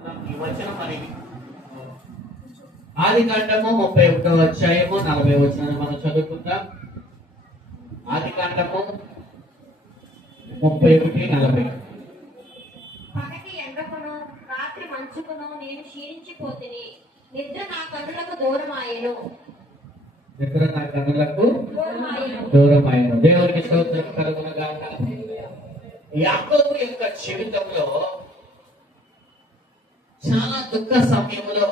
ఈ వచనం మరి ఆదికాండము 31వ అధ్యాయము 40వ వచనాన్ని మనం చదువుకుందాం. ఆదికాండము 31:40. పగటి ఎండకును రాత్రి మంచుకును నేను క్షీణించిపోతిని, నిద్ర నా కన్నులకు దూరమాయెను. నిద్ర నా కన్నులకు దూరమాయెను. దేవునికి స్తోత్రం కలుగును గాక. యాకోబు యొక్క జీవితంలో చాలా దుఃఖ సమయంలో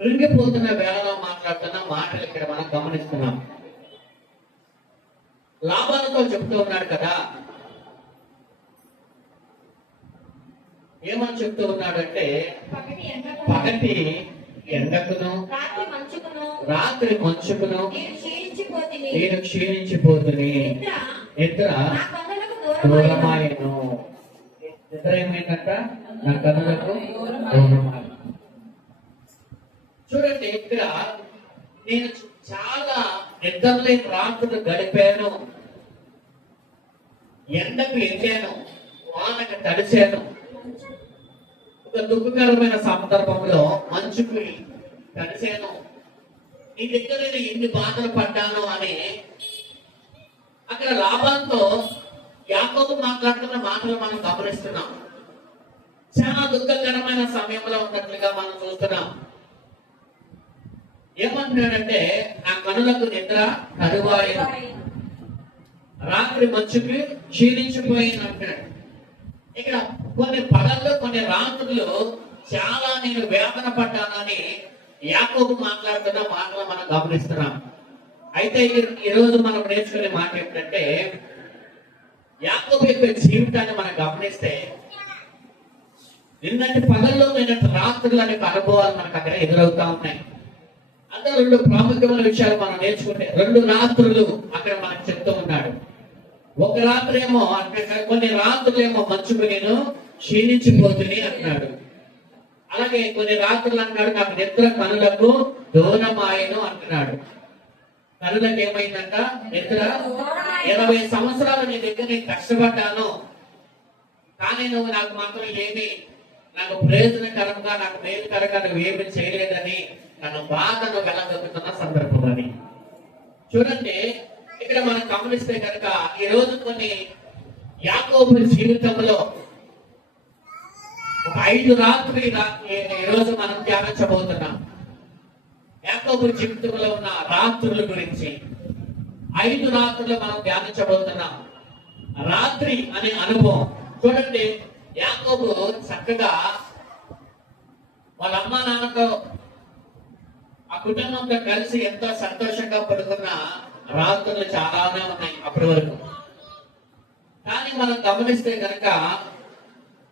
కృంగిపోతున్న వేళలో మాట్లాడుతున్న మాటలు ఇక్కడ మనం గమనిస్తున్నాం. లాభాలతో చెప్తూ ఉన్నాడు కదా, ఏమని చెప్తూ ఉన్నాడంటే పగటి ఎండకును రాత్రి మంచుకును నేను క్షీణించిపోతుని, నిద్ర దూరమాయను. నిద్ర ఏమైందంట? నా కన్నులకు దూరమాయను. చూడండి, ఇక్కడ నేను చాలా నిద్రలేని రాత్రులు గడిపాను, ఎండకు ఎక్కాను, వానకు తడిచాను, ఒక దుఃఖకరమైన సందర్భంలో మంచుకు తడిచాను, నీ దగ్గర నేను ఎన్ని బాధలు పడ్డాను అని అక్కడ లాభంతో యాకోబు మాట్లాడుతున్న మాటలు మనం గమనిస్తున్నాం. చాలా దుఃఖకరమైన సమయంలో ఉన్నట్లుగా మనం చూస్తున్నాం. ఏమంటున్నాడంటే నా కనులకు నిద్ర కరువాయను, రాత్రి మంచుకి క్షీణించిపోయింది అంటున్నాడు. ఇక్కడ కొన్ని పగళ్ళు కొన్ని రాత్రులు చాలా నేను వేదన పడ్డానని యాకోబు మాట్లాడుతున్న మాటలు మనం గమనిస్తున్నాం. అయితే ఈరోజు మనం నేర్చుకునే మాట ఏంటంటే, యాకోబు యొక్క జీవితాన్ని మనం గమనిస్తే నిన్నటి పగల్లో నిన్నటి రాత్రులు అనే అనుభవాలు మనకు అక్కడ ఎదురవుతా ఉన్నాయి. అంటే రెండు ప్రాముఖ్యమైన విషయాలు మనం నేర్చుకుంటే, రెండు రాత్రులు అక్కడ మనకు చెప్తూ ఉన్నాడు. ఒక రాత్రి ఏమో అంటే కొన్ని రాత్రులు ఏమో మంచుకు నేను క్షీణించిపోతుంది అంటున్నాడు. అలాగే కొన్ని రాత్రులు అంటున్నాడు నాకు నిద్ర కనులకు దూరమాయను అంటున్నాడు. కనులకు ఏమైందంట? నిద్ర. 20 సంవత్సరాలు నీ దగ్గర నేను కష్టపడ్డాను, కానీ నువ్వు నాకు మాత్రం ఏమి నాకు ప్రయోజనకరంగా నాకు మేలుకరంగా నువ్వు ఏమి చేయలేదని నన్ను బాధను వెళ్ళగలుగుతున్న సందర్భం అని. చూడండి, ఇక్కడ మనం గమనిస్తే కనుక ఈ రోజు కొన్ని యాకోబు జీవితంలో ఒక 5 రాత్రి ఈ రోజు మనం ధ్యానించబోతున్నాం. యాకోబు జీవితంలో ఉన్న రాత్రుల గురించి 5 రాత్రులు మనం ధ్యానించబోతున్నాం. రాత్రి అనే అనుభవం చూడండి, యాకోబు చక్కగా వాళ్ళ అమ్మ నాన్నతో ఆ కుటుంబంతో కలిసి ఎంతో సంతోషంగా పడుకున్న రాత్రులు చాలానే ఉన్నాయి అప్పటి వరకు. కానీ మనం గమనిస్తే కనుక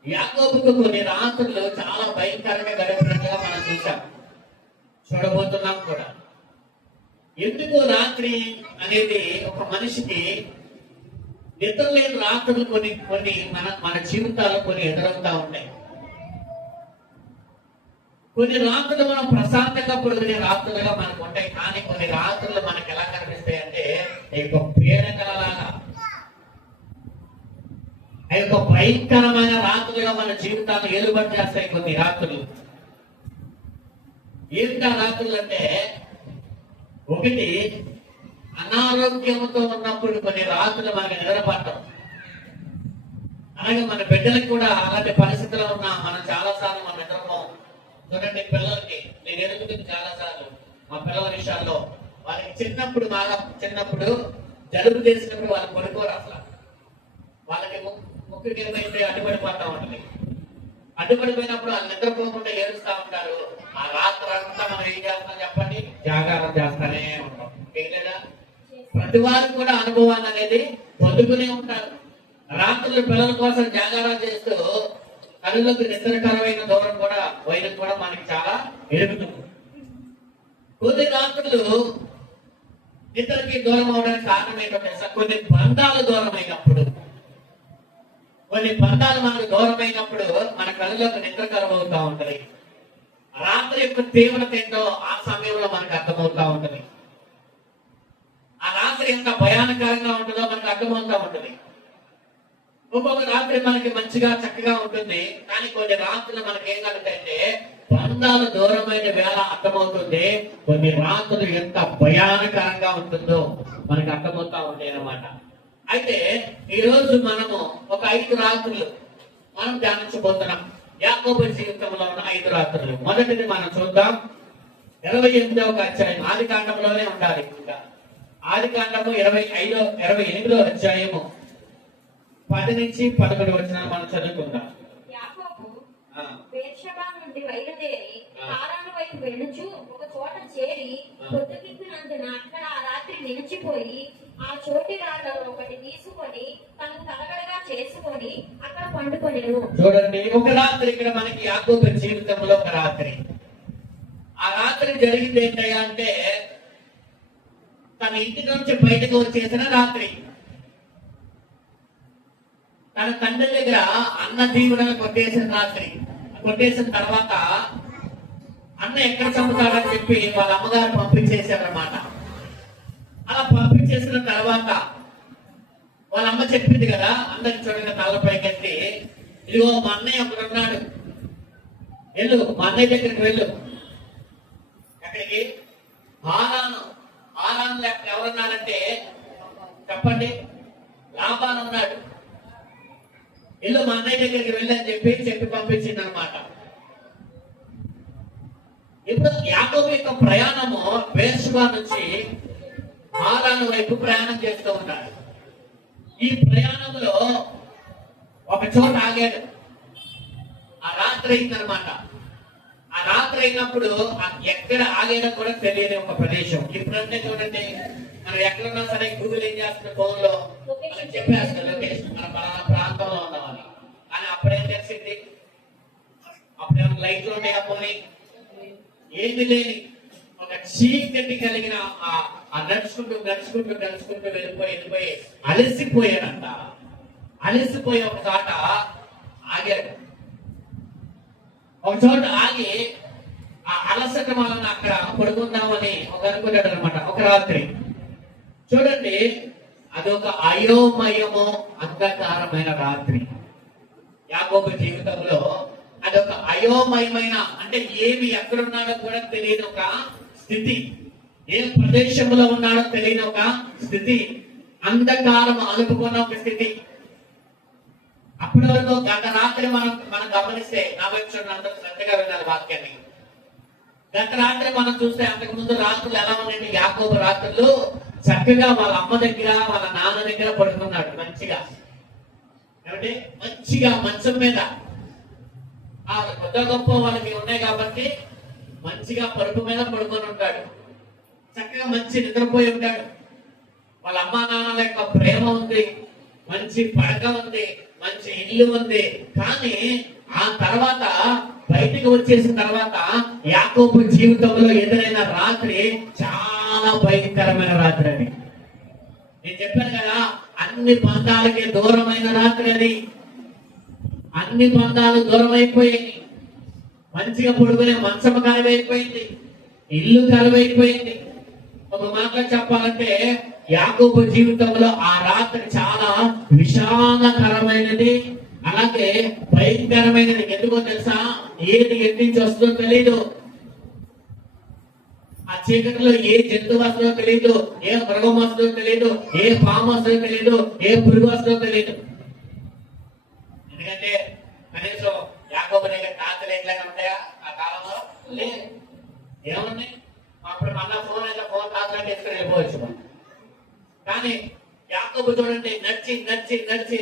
యాకోబుకు కొన్ని రాత్రులు చాలా భయంకరంగా గడిపినట్టుగా మనం చూడబోతున్నాం కూడా. ఎందుకు రాత్రి అనేది ఒక మనిషికి నిద్ర లేని రాత్రులు కొన్ని మన జీవితాల్లో కొన్ని ఎదురవుతా ఉంటాయి. కొన్ని రాత్రులు మనం ప్రశాంతంగా పడుకునే రాత్రులుగా మనకు ఉంటాయి. కానీ కొన్ని రాత్రులు మనకు ఎలా కనిపిస్తాయి అంటే ఒక పీడకలలాగా, అవి ఒక భయంకరమైన రాత్రులుగా మన జీవితాన్ని ఏలుబడి చేస్తాయి కొన్ని రాత్రులు. ఏమిటా రాత్రులు అంటే, ఒకటి అనారోగ్యంతో ఉన్నప్పుడు కొన్ని రాత్రులు మనకి నిద్రపడటం. అలాగే మన బిడ్డలకు కూడా అలాంటి పరిస్థితుల్లో ఉన్నా మనం చాలాసార్లు మన నిద్రపోం. చూడండి, పిల్లలకి నేను ఎదుగుతుంది చాలాసార్లు మా పిల్లల విషయాల్లో. వాళ్ళకి చిన్నప్పుడు జలుబు చేసినప్పుడు వాళ్ళు పడుకోరు అసలు. వాళ్ళకి ముక్కు కింద అడ్డుపడిపోతా ఉంటుంది. అడ్డుపడిపోయినప్పుడు వాళ్ళు నిద్రపోకుండా ఏడుస్తూ ఉంటారు. ఆ రాత్రి అంతా మనం ఏం చేస్తాం చెప్పండి? జాగారం చేస్తానే ఉంటాం. లేదా ప్రతి వారికి కూడా అనుభవాన్ని అనేది పొందుకునే ఉంటారు. రాత్రులు పిల్లల కోసం జాగారం చేస్తూ కనులకు నిద్రకరమైన దూరం కూడా వైద్యం కూడా మనకి చాలా ఎదుగుతుంది. కొన్ని రాత్రులు నిద్రకి దూరం అవడానికి కారణం ఏంటంటే, కొన్ని బంధాలు దూరం అయినప్పుడు, కొన్ని బంధాలు మనకు దూరమైనప్పుడు మన కళ్ళలోకి నిద్రకరం అవుతా ఉంటది. రాత్రి యొక్క తీవ్రత ఏంటో ఆ సమయంలో మనకు అర్థమవుతా ఉంటది. ఆ రాత్రి ఎంత భయానకరంగా ఉంటుందో మనకు అర్థమవుతా ఉంటది. ఒక్కొక్క రాత్రి మనకి మంచిగా చక్కగా ఉంటుంది, కానీ కొన్ని రాత్రులు మనకి ఏం కలుగుతాయంటే బంధాలు దూరమైన వేళ అర్థమవుతుంది. కొన్ని రాత్రులు ఎంత భయానకరంగా ఉంటుందో మనకి అర్థమవుతా ఉంటాయి అన్నమాట. అయితే ఈ రోజు మనము ఒక 5 రాత్రులు మనం ధ్యానించబోతున్నాం. యాకోబు జీవితంలో ఉన్న 5 రాత్రులు. మొదటిది మనం చూద్దాం. 28వ అధ్యాయం, ఆది కాండంలోనే ఉండాలి. ఇంకా ఆది కాండము 28వ అధ్యాయము 10 నుంచి 11 వచనాలు మనం చదువుకుందాం. యాకోబు ఆ, బేర్షెబా నుండి బయలుదేరి ఆ. హారాను వైపు వెళ్ళుచు ఒక చోట చేరి పొద్దుకింపినందున అక్కడ ఆ రాత్రి నిలిచిపోయి ఆ చోటి రాళ్ళలో ఒకటి తీసుకొని తనకు తలగడగా చేసుకొని అక్కడ పండుకొనెను. చూడండి, ఒక రాత్రి ఇక్కడ మనకి యాకోబు జీవితంలో ఒక రాత్రి. ఆ రాత్రి జరిగింది ఏంటయ్యా అంటే తన ఇంటి నుంచి బయటకు వచ్చేసిన రాత్రి. తన తండ్రి దగ్గర అన్న దీవులను కొట్టేసిన రాత్రి. కొట్టేసిన తర్వాత అన్న ఎక్కడ చంపుతాడని చెప్పి వాళ్ళ అమ్మగారు పంపించేశారన్నమాట. అలా పంపించేసిన తర్వాత వాళ్ళ అమ్మ చెప్పింది కదా, అందరికి చూడండి తలపైకెత్తి, ఇదిగో మా అన్నయ్య ఒకడు ఉన్నాడు, వెళ్ళు మా అన్నయ్య దగ్గరికి వెళ్ళు. ఎక్కడికి? హారాను. హారాను ఎవరున్నారంటే చెప్పండి, లాబాను ఉన్నాడు. ఇల్లు మా అన్నయ్య దగ్గరికి వెళ్ళని చెప్పి పంపించింది అనమాట. ఇప్పుడు యాకోబు యొక్క ప్రయాణము బేర్షెబా నుంచి హారాను వైపు ప్రయాణం చేస్తూ ఉన్నాడు. ఈ ప్రయాణంలో ఒక చోట ఆగాడు. ఆ రాత్రి అయిందనమాట. ఆ రాత్రి అయినప్పుడు ఎక్కడ ఆగేదో కూడా తెలియని ఒక ప్రదేశం. ఇప్పుడంటే చూడండి, మనం ఎక్కడున్నా సరే గూగుల్ ఏం చేస్తున్న ఫోన్ లో మనకి చెప్పేస్తుంది లొకేషన్, మన పలానా ప్రాంతంలో ఉన్నామని. కానీ అప్పుడేం తెలిసింది? అప్పుడేమో లైట్లు ఉన్నాయా? పోనీ ఏమి లేని ఒక చీకటి కలిగిన ఆ నడుచుకుంటూ వెళ్ళిపోయి అలసిపోయాడంట. అలసిపోయి ఒక చోట ఆగాడు. ఒక చోట ఆగి ఆ అలసట వలన అక్కడ పడుకుందామని ఒక అనుకున్నాడు అనమాట ఒక రాత్రి. చూడండి, అదొక అయోమయము అంధకారమైన రాత్రి. యాకోబు జీవితంలో అదొక అయోమయమైన, అంటే ఏమి ఎక్కడున్నాడో కూడా తెలియని ఒక స్థితి, ఏ ప్రదేశంలో ఉన్నాడో తెలియని ఒక స్థితి, అంధకారం అలుపుకున్న ఒక స్థితి. అప్పటి వరకు గత రాత్రి మనం గమనిస్తే, నా వైపు చూడండి, అందరూ శ్రద్ధగా వినాలి వాక్యాన్ని. గత రాత్రి మనం చూస్తే అంతకు ముందు రాత్రులు ఎలా ఉన్నాయండి? యాకోబు రాత్రులు చక్కగా వాళ్ళ అమ్మ దగ్గర వాళ్ళ నాన్న దగ్గర పడుకున్నాడు మంచిగా. ఏమంటే మంచిగా మంచం మీద ఆ కొద్ద గొప్ప వాళ్ళకి ఉన్నాయి కాబట్టి మంచిగా పరుపు మీద పడుకొని ఉంటాడు. చక్కగా మంచి నిద్రపోయి ఉంటాడు. వాళ్ళ అమ్మా నాన్నల యొక్క ప్రేమ ఉంది, మంచి పడక ఉంది, మంచి ఇల్లు ఉంది. కానీ ఆ తర్వాత బయటికి వచ్చేసిన తర్వాత యాకోబు జీవితంలో ఎదురైన రాత్రి చాలా భయంకరమైన రాత్రి అని నేను చెప్పాను కదా. అన్ని బంధాలకి దూరమైన రాత్రి అది. అన్ని బంధాలు దూరం అయిపోయాయి. మంచిగా పడుకునే మంచం కరువైపోయింది, ఇల్లు కరువైపోయింది. ఒక మాటలో చెప్పాలంటే యాకోబు జీవితంలో ఆ రాత్రి చాలా విషాదకరమైనది, అలాగే భయంకరమైనది. ఎందుకో తెలుసా? ఏది ఎన్నించి వస్తుందో తెలీదు. ఆ చీకటిలో ఏ జంతువు వస్తుందో తెలియదు, ఏ మృగం వస్తుందో తెలియదు, ఏ పాము వస్తుందో తెలియదు, ఏ పురుగు వస్తుందో తెలియదు. ఎందుకంటే కనీసం యాకోబు దగ్గర టార్చ్ లైట్లు ఉంటాయా ఆ కాలంలో? లేదు. ఏమున్నాయి? అప్పుడు మన ఫోన్ అయితే ఫోన్ టార్చ్ లైట్ వేసుకొని వెళ్ళిపోవచ్చు. కానీ యాకోబు చూడండి,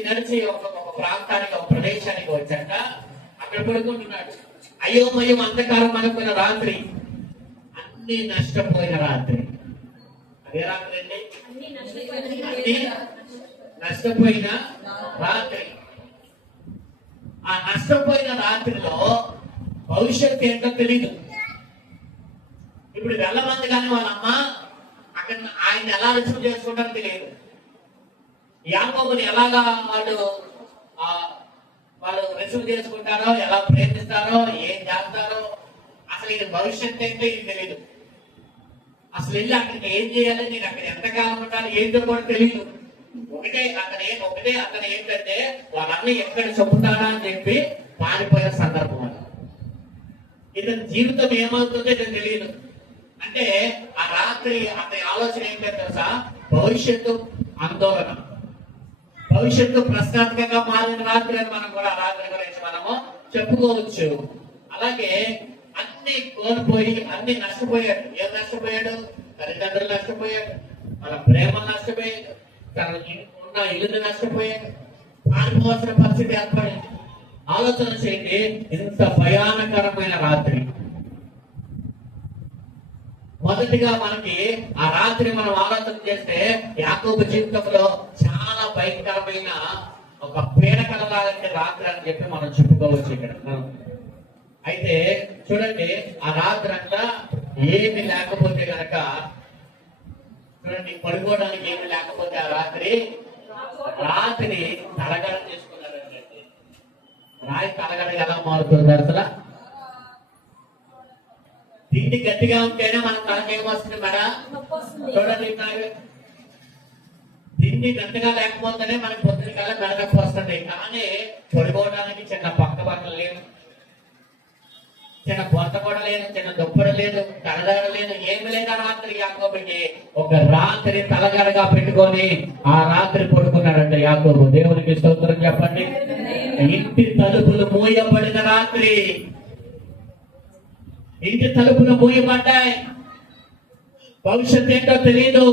నడిచి ఒక ప్రాంతానికి, ఒక ప్రదేశానికి వచ్చాక అక్కడ పడుకుంటున్నాడు. అయోమయం అంధకారం అనుకున్న రాత్రి, అన్ని నష్టపోయిన రాత్రి. అదే రాత్రి అండి, అన్ని నష్టపోయిన రాత్రి. ఆ నష్టపోయిన రాత్రిలో భవిష్యత్తు ఏంటో తెలీదు. ఇప్పుడు వెళ్ళమంది కానీ వాళ్ళమ్మ అక్కడ ఆయన ఎలా రిసీవ్ చేసుకుంటారో తెలియదు. యాకోబుని ఎలాగా వాళ్ళు రిసీవ్ చేసుకుంటారో, ఎలా ప్రేమిస్తారో, ఏం చేస్తారో, అసలు ఇది భవిష్యత్తు ఏంటో ఇది తెలియదు. అసలు వెళ్ళి అక్కడికి ఏం చేయాలి, నేను అక్కడ ఎంతకాలం ఉంటాను ఏంటో కూడా తెలియదు. అతను ఏంటంటే వాళ్ళన్నీ ఎక్కడ చెబుతాడా అని చెప్పి పారిపోయే సందర్భం అది. ఇతని జీవితం ఏమవుతుందో ఇతను తెలియదు. అంటే ఆ రాత్రి అతని ఆలోచన ఏంటంటే తెలుసా, భవిష్యత్తు ఆందోళన, భవిష్యత్తు ప్రశ్నార్థకంగా మారిన రాత్రి అని మనం కూడా ఆ రాత్రి గురించి మనము చెప్పుకోవచ్చు. అలాగే అన్ని కోల్పోయి అన్ని నష్టపోయాడు. ఏం నష్టపోయాడు? తల్లిదండ్రులు నష్టపోయాడు, మన ప్రేమ నష్టపోయాడు, తన ఉన్న ఇల్లుని నష్టపోయాడు, పారిపోవాల్సిన పరిస్థితి ఏర్పడింది. ఆలోచన చేయండి, ఇంత భయానకరమైన రాత్రి. మొదటిగా మనకి ఆ రాత్రి మనం ఆలోచన చేస్తే యాకోబు జీవితంలో చాలా భయంకరమైన ఒక పీడకలలాంటి రాత్రి అని చెప్పి మనం చెప్పుకోవచ్చు ఇక్కడ. అయితే చూడండి, ఆ రాత్రి అంతా ఏమి లేకపోతే గనక, చూడండి పడుకోవడానికి ఏమి లేకపోతే ఆ రాత్రి తలగడ చేసుకున్నారంటే, రాయి తలగడ ఎలా మారుతుంది అసలు? తిండి గట్టిగా ఉంటేనే మనం తలకేమొస్తుంది మేడం? చూడండి, తిండి గట్టిగా లేకపోతేనే మనకి పొద్దున కల్లా మెడనొప్పి వస్తుంది. కానీ పడుకోవడానికి చిన్న పక్క బట్టలు లేవు, చిన్న బొంత కూడా లేదు, చిన్న దుప్పడ లేదు, తలదాడ లేదు, ఏమి లేదు. ఆ రాత్రి యాకోబుకి ఒక రాత్రి తలగడగా పెట్టుకొని ఆ రాత్రి పడుకున్నాడంట యాకోబు. దేవునికి స్తోత్రం చెప్పండి. ఇంటి తలుపులు మూయబడిన రాత్రి, ఇంటి తలుపులు మూయబడ్డాయి. భవిష్యత్ ఏంటో తెలియదు,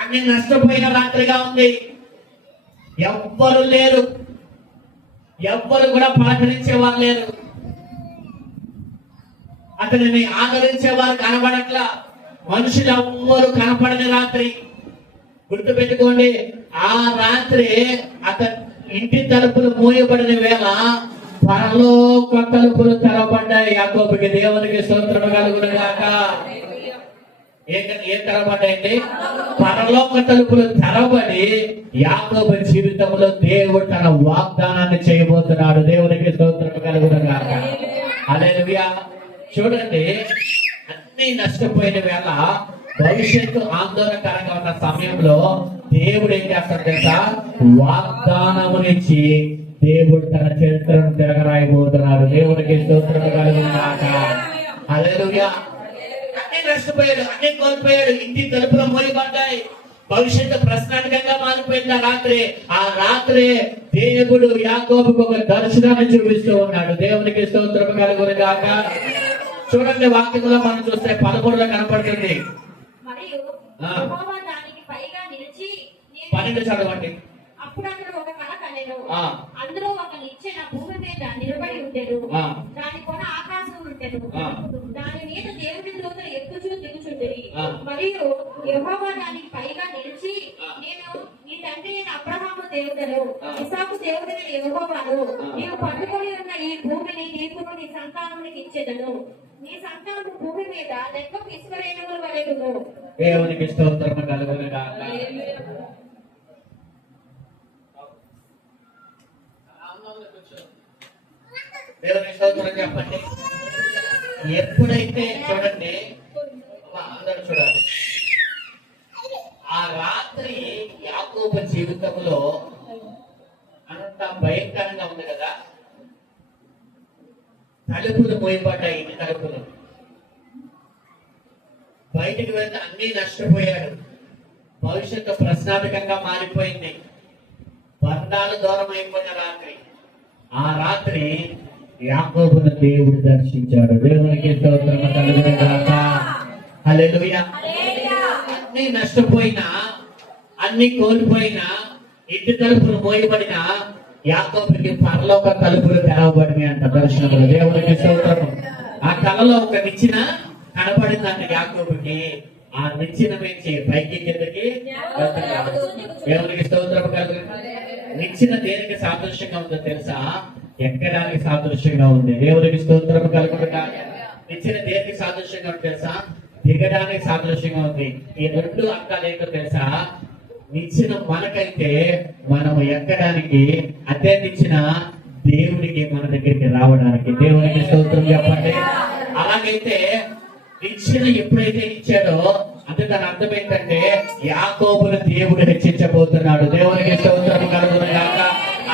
అన్ని నష్టపోయిన రాత్రిగా ఉంది. ఎవ్వరు లేరు, ఎవ్వరు కూడా పలకరించేవారు లేరు, అతనిని ఆదరించేవారు కనబడట్లా, మనుషులు ఎవ్వరు కనపడని రాత్రి. గుర్తు పెట్టుకోండి, ఆ రాత్రి అతని ఇంటి తలుపులు మూయబడిన వేళ పరలోక తలుపులు తెరవబడ్డాయి యాకోబుకి. దేవునికి స్తోత్రం కలుగును గాక. ఏం తెరవబడ్డాయండి? పరలోక తలుపులు తెరవబడి యాకోబు జీవితంలో దేవుడు తన వాగ్దానాన్ని చేయబోతున్నాడు. దేవునికి స్తోత్రం కలుగును గాక. హల్లెలూయా. చూడండి, అన్ని నష్టపోయిన వేళ, భవిష్యత్తు ఆందోళనకరంగా ఉన్న సమయంలో దేవుడు ఏం చేస్తాడు తెలుసా? వాగ్దానమునిచ్చి దేవుడు తన చరిత్రను తిరగరాయబోతున్నాడు. దేవుడికి స్తోత్రం కలుగును గాక. హల్లెలూయా. అన్ని నష్టపోయాడు, అన్ని కోల్పోయాడు, ఇంటి తలుపులు మూయబడ్డాయి, భవిష్యత్తు ప్రశ్నార్థకంగా మారిపోయింది. ఆ రాత్రి దేవుడు యాకోబుకు ఒక దర్శనాన్ని చూపిస్తూ ఉన్నాడు. దేవునికి స్తోత్రం కలుగును గాక. చూడండి, వాక్యంలో మనం చూస్తే 13లో కనపడుతుంది. 12 చదవండి. అప్పుడు అతడు ఒక కల కనెను. అందులో ఒక నిచ్చెన భూమి మీద నిలబడి ఉండెను. దాని కొన ఆకాశం ఉండెను. దాని మీద దేవుని దూతలు ఎక్కుచూ దిగుచుండిరి. మరియు యెహోవా దానికి పైగా నిలిచి, నేను నీ తండ్రి అయిన అబ్రహాము దేవుడను, ఇస్సాకు దేవుడైన యెహోవాను, నీవు పట్టుకొని ఉన్న ఈ భూమిని నీకును నీ సంతానానికి ఇచ్చేదను. నీ సంతానము భూమి మీద లెక్కకు ఇసుక రేణువుల వలెను. దేవునికి స్తోత్రం కలుగును గాక. దేవుని స్తోత్రం చెప్పండి. ఎప్పుడైతే చూడండి, అందరూ చూడాలి, ఆ రాత్రి యాకోబు జీవితంలో అంత భయంకరంగా ఉంది కదా. తలుపులు మూయబడ్డాయి, ఇంటి తలుపులు. బయటికి వెళ్తే అన్ని నష్టపోయాడు, భవిష్యత్తు ప్రశ్నార్థకంగా మారిపోయింది, బంధాలు దూరం అయిపోయిన రాత్రి. ఆ రాత్రి యాకోబును దేవుడు దర్శించాడు. దేవునికి స్తోత్రం కలుగును గాక. హల్లెలూయా. అన్ని నష్టపోయినా, అన్ని కోల్పోయినా, ఇంటి తలుపులు మోయబడిన యాకోబుకి పరలోక తలుపులు తెరవబడినాయి అంట దర్శనములు. దేవునికి స్తోత్రం. ఆ కలలో ఒక నిచ్చెన కనపడిందంట యాకోబుకి. ఆ నిచ్చెన నుంచి పైకి కిందకి దేవునికి స్తోత్రం కలుగు. నిచ్చెన దేనికి సాదృశ్యంగా ఉందో తెలుసా? ఎక్కడానికి సాదృశ్యంగా ఉంది. దేవునికి స్తోత్రం కలుగును గాక. నిచ్చెన దేనికి సాదృశ్యంగా ఉంది తెలుసా? దిగడానికి సాదృశ్యంగా ఉంది. ఈ రెండు అర్థాలు ఏంటో తెలుసా? నిచ్చెన మనకైతే మనము ఎక్కడానికి, అదే నిచ్చెన దేవుడికి మన దగ్గరికి రావడానికి. దేవునికి స్తోత్రం చెప్పండి. అలాగైతే నిచ్చెన ఎప్పుడైతే ఇచ్చాడో అంటే దాని అర్థం ఏంటంటే యాకోబును దేవుడు హెచ్చించబోతున్నాడు. దేవునికి స్తోత్రం కలుగును గాక.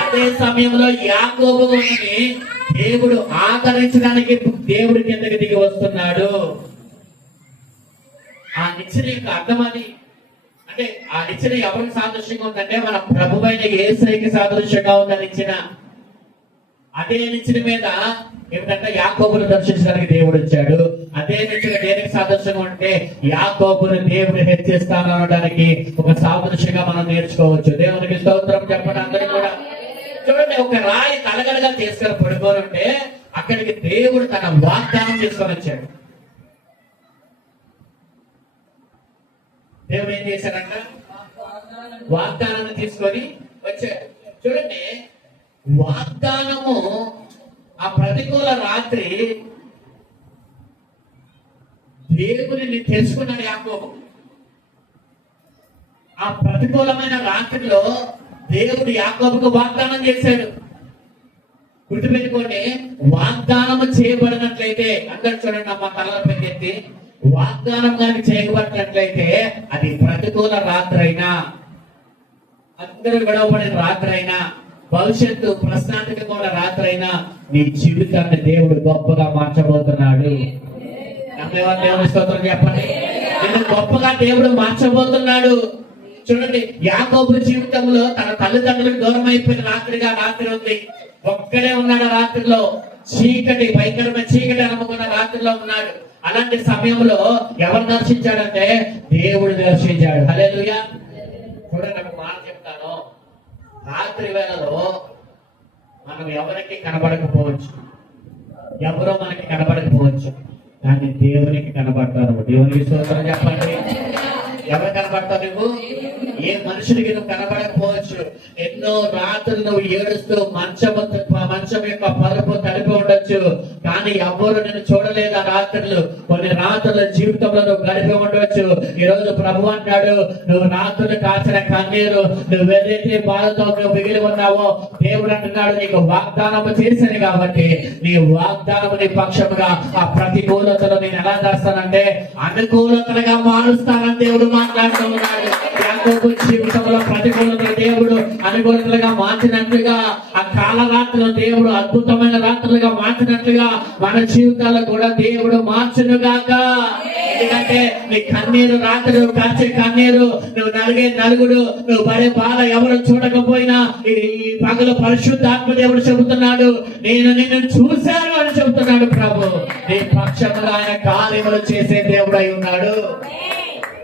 అదే సమయంలో యాకోబుని దేవుడు ఆదరించడానికి దేవుడి కిందకి దిగి వస్తున్నాడు. ఆ నిచ్చెన యొక్క అర్థం అది. అంటే ఆ నిచ్చెన ఎవరికి సాదృశ్యంగా ఉందంటే మన ప్రభువైన యేసయ్యకి సాదృశ్యంగా ఉంది ఆ నిచ్చెన. అదే నిచ్చెన మీద ఏమిటంటే యాకోబును దర్శించడానికి దేవుడు వచ్చాడు. అదే నిచ్చెన దేనికి సాదృశ్యంగా ఉంటే యాకోబును దేవుడు హెచ్చిస్తాను అనడానికి ఒక సాదృశ్యంగా మనం నేర్చుకోవచ్చు. దేవునికి స్తోత్రం చెప్పండి అందరూ కూడా. చూడండి, ఒక రాయి తలగడగా తీసుకొని పడుకోనుంటే అక్కడికి దేవుడు తన వాగ్దానం తీసుకొని వచ్చాడు. దేవుడు ఏం చేశాడంట? వాగ్దానాన్ని తీసుకొని వచ్చాడు. చూడండి, వాగ్దానము ఆ ప్రతికూల రాత్రి దేవుడిని తెలుసుకున్నాడు యాకోబు. ఆ ప్రతికూలమైన రాత్రిలో దేవుడు యాకోబుకు వాగ్దానం చేశాడు. గుర్తుపెట్టుకోండి, వాగ్దానము చేయబడినట్లయితే అందరు చూడండి అమ్మ తలపై ఎత్తి, వాగ్దానం కానీ చేయబడినట్లయితే అది ప్రతికూల రాత్రి అయినా, అందరూ గొడవపడిన రాత్రి అయినా, భవిష్యత్తు ప్రశ్నార్థకమైన రాత్రి అయినా నీ జీవితాన్ని దేవుడు గొప్పగా మార్చబోతున్నాడు. దేవుని స్తోత్రం చెప్పండి. నేను గొప్పగా దేవుడు మార్చబోతున్నాడు. చూడండి, యాకోబు జీవితంలో తన తల్లిదండ్రులకు దూరం అయిపోయిన రాత్రి ఉంది. ఒక్కడే ఉన్నాడు రాత్రిలో. చీకటి, భయంకరమైన చీకటి అనుకున్న రాత్రిలో ఉన్నాడు. అలాంటి సమయంలో ఎవరు దర్శించాడంటే దేవుడు దర్శించాడు. హల్లెలూయా. చూడండి, ఒక మాట చెప్తాను. రాత్రి వేళలో మనం ఎవరికి కనబడకపోవచ్చు, ఎవరో మనకి కనబడకపోవచ్చు, కానీ దేవునికి కనబడతారు. దేవునికి స్తోత్రం చెప్పండి. ఎవరు కనబడతావు నువ్వు? ఏ మనుషుడికి నువ్వు కనబడకపోవచ్చు. ఎన్నో రాత్రులు నువ్వు ఏడుస్తూ మంచం యొక్క పరుపు తడిపి ఉండొచ్చు, కానీ ఎవరు నేను చూడలేదు ఆ రాత్రులు. కొన్ని రాత్రుల జీవితంలో నువ్వు గడిపి ఉండవచ్చు. ఈ రోజు ప్రభు అంటాడు, నువ్వు రాత్రులు కాచిన కన్నీరు, నువ్వు ఏదైతే బాధతో నువ్వు మిగిలి ఉన్నావో దేవుడు అంటున్నాడు, నీకు వాగ్దానము చేశాను కాబట్టి నీ వాగ్దానము నీ పక్షముగా ఆ ప్రతికూలతలు నేను ఎలా చేస్తానంటే అనుకూలతలుగా మారుస్తానని దేవుడు మాట్లాడుతూ ఉన్నాడు. యాకోబు జీవితంలో ప్రతికూలత దేవుడు అనుకూలతలుగా మార్చినట్లుగా, ఆ కాలరాత్రులు దేవుడు అద్భుతమైన రాత్రులుగా మార్చినట్లుగా మన జీవితాల్లో కూడా దేవుడు మార్చునుగాక. ఎందుకంటే నీ కన్నీరు రాత్రి కాచే కన్నీరు, నువ్వు నలిగే నలుగుడు, నువ్వు పడే బాధ ఎవరు చూడకపోయినా ఈ పగలు పరిశుద్ధాత్మ దేవుడు చెబుతున్నాడు, నేను నిన్ను చూశాను అని చెబుతున్నాడు ప్రభు. నీ పక్షముగా ఆయన కార్యములు చేసే దేవుడు అయి ఉన్నాడు.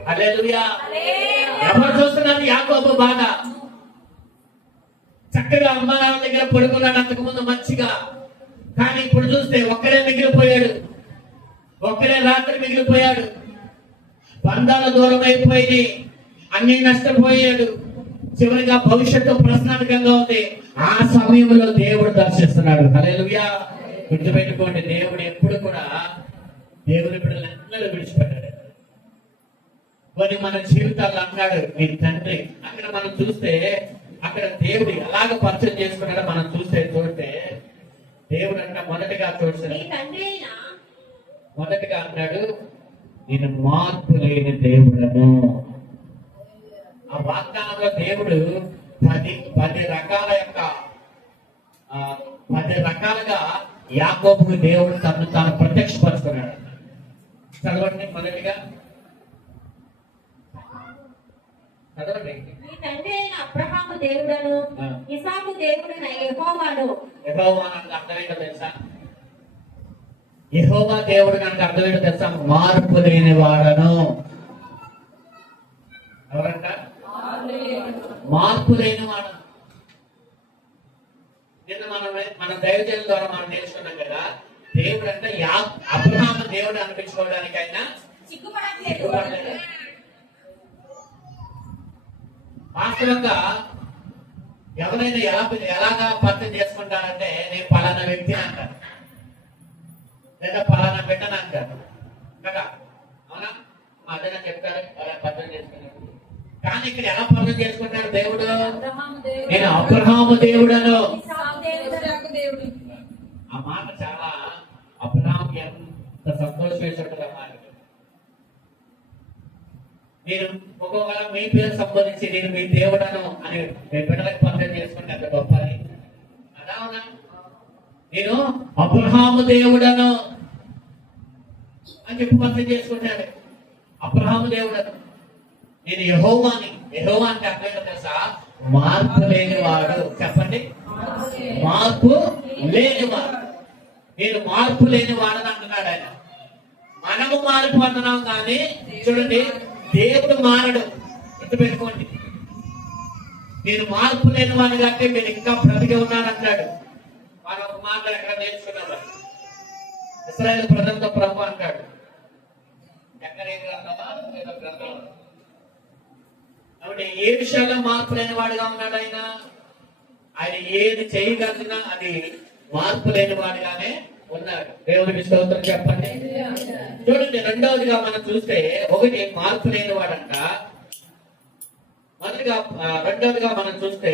హల్లెలూయా. ఎవరు చూస్తున్నారు? యాకోబు బాధ. చక్కగా అమ్మ నాన్న దగ్గర పడుకున్నాడు అంతకు ముందు మంచిగా, కానీ ఇప్పుడు చూస్తే ఒక్కడే మిగిలిపోయాడు. ఒక్కడే రాత్రి మిగిలిపోయాడు. బంధాలు దూరం అయిపోయి అన్ని నష్టపోయాడు. చివరిగా భవిష్యత్తు ప్రశ్నార్థకంగా ఉంది. ఆ సమయంలో దేవుడు దర్శిస్తున్నాడు. హల్లెలూయా. గుర్తుపెట్టుకోండి, దేవుడు ఎప్పుడు కూడా దేవుని బిడ్డలందరూ విడిచిపెట్టాడు. కొన్ని మన జీవితాల్లో అన్నాడు నీ తండ్రి. అక్కడ మనం చూస్తే అక్కడ దేవుడు ఎలాగ పరిచయం చేసుకున్నాడో మనం చూస్తే దేవుడు అంట మొదటిగా అన్నాడు, నేను మార్పు లేని దేవుడను. ఆ వాగ్దానంలో దేవుడు 10 రకాలుగా యాకోబుకు దేవుడు తను తాను ప్రత్యక్షపరుచుకున్నాడు. చదవండి మొదటిగా. నీ తండ్రి అయిన అబ్రహాము దేవుడను, ఇసాకు దేవుడైన యెహోవాను. యెహోవా అంటే అర్థం ఏంటో తెలుసా? యెహోవా దేవుడు కనుక అర్థం ఏంటో తెలుసా? మార్పు లేని వాడను. ఎవరంట? మార్పు లేని వాడు. నిన్న మన దైవజనుల ద్వారా మనం నేర్చుకున్నాం కదా, దేవుడు అంటే అబ్రహాము దేవుడు అనిపించుకోవడానికి ఆయన సిగ్గుపడలేదు. వాస్తవంగా ఎవరైనా ఎలాగా పరిచయం చేసుకుంటారంటే నేను పలానా వ్యక్తిని అంటారు, లేదా పలానా బిడ్డని అంటారు కదా, అవునా? అదే చెప్తారు అలా పరిచయం చేసుకున్నారు. కానీ ఇక్కడ ఎలా పరిచయం చేసుకుంటారు దేవుడు? నేను అబ్రహాము దేవుడను. ఆ మాట చాలా అబ్రహాము ఎంత సంతోషం వేసుకుంటారు ఆ మాట. నేను ఒక్కొక్కరు మీ పేరు సంబంధించి నేను మీ దేవుడను అని మీ బిడ్డలకు పంపిణీ చేసుకుంటే అంత గొప్ప అదా అవునా? నేను అబ్రహాము దేవుడను అని చెప్పి పంపిణీ చేసుకుంటాడు. అబ్రహాము దేవుడను. నేను యెహోవాని. యెహోవా అంటే అర్థం తెలుసా? మార్పు లేనివాడు. చెప్పండి, మార్పు లేనివాడు. నేను మార్పు లేనివాడని అంటున్నాడు ఆయన. మనము మార్పు అంటున్నాం కానీ చూడండి, దేవుడు మారడు. గుర్తుపెట్టుకోండి. నేను మార్పు లేనివాడు కాబట్టి మీరు ఇంకా బ్రతికి ఉన్నానంటాడు. మనం ఒక మాట ఎక్కడ నేర్చుకున్నాం? ఇశ్రాయేలు ప్రజలతో ప్రభు అంటాడు. ఎక్కడ ఏ గ్రంథమా? ఏదో గ్రంథం. కాబట్టి ఏ విషయాల్లో మార్పు లేని వాడుగా ఉన్నాడు ఆయన. ఆయన ఏది చేయగలిగినా అది మార్పు లేని వాడిగానే ఉన్నాడు. దేవుడికి స్తోత్రం చెప్పండి. చూడండి, రెండవదిగా మనం చూస్తే ఒకటి మార్పు లేని వాడంట. మొదటిగా రెండవదిగా మనం చూస్తే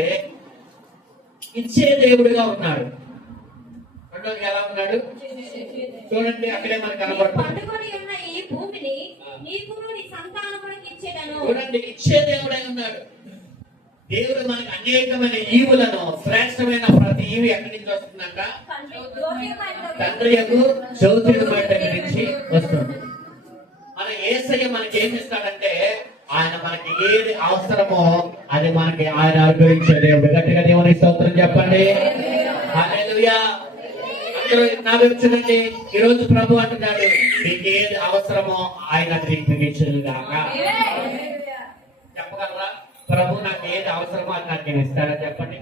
ఇచ్చే దేవుడిగా ఉన్నాడు. రెండవదిగా ఎలా ఉన్నాడు చూడండి, అక్కడే మనకు కనబడుతుంది. పండుకొని ఉన్న ఈ భూమిని నీకును నీ సంతానమునకు ఇచ్చేదను. చూడండి, ఇచ్చే దేవుడై ఉన్నాడు. దేవుడు మనకి అనేకమైన ఈవులను, శ్రేష్టమైన ప్రతి ఈవి ఎక్కడి నుంచి వస్తుందంట? తండ్రి యొక్క చౌతుడి దగ్గర నుంచి వస్తుంది. మన యేసయ్య మనకి ఏమి ఇస్తాడంటే, ఆయన మనకి ఏది అవసరమో అది మనకి ఆయన అనుగ్రహించే దేవుడు. గట్టిగా దేవుని స్తోత్రం చెప్పండి. హల్లెలూయా. అందరూ నా చూడండి, ఈ రోజు ప్రభు అంటున్నాడు, మీకు ఏది అవసరమో ఆయన గ్రహించుగాక. చెప్పగలరా? ప్రభు నాకు ఏది అవసరమో అని నాకు నేను ఇస్తారా? చెప్పండి.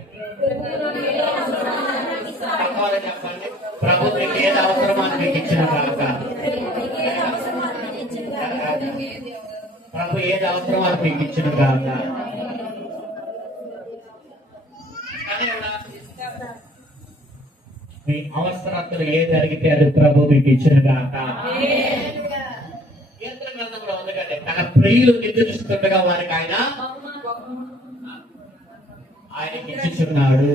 చెప్పండి, ప్రభు మీకు ఏది అవసరమో అని మీకు ఇచ్చిన కాక. ప్రభు ఏది అవసరమో అని మీకు ఇచ్చిన కాక. మీ అవసరతలు ఏది అడిగితే అది ప్రభు మీకు ఇచ్చిన కాక. కీర్తన గ్రంథంలో ఉంది కదా, తన ప్రియులు నిద్రిస్తుండగా వారికి ఆయనకి ఇచ్చుచున్నాడు.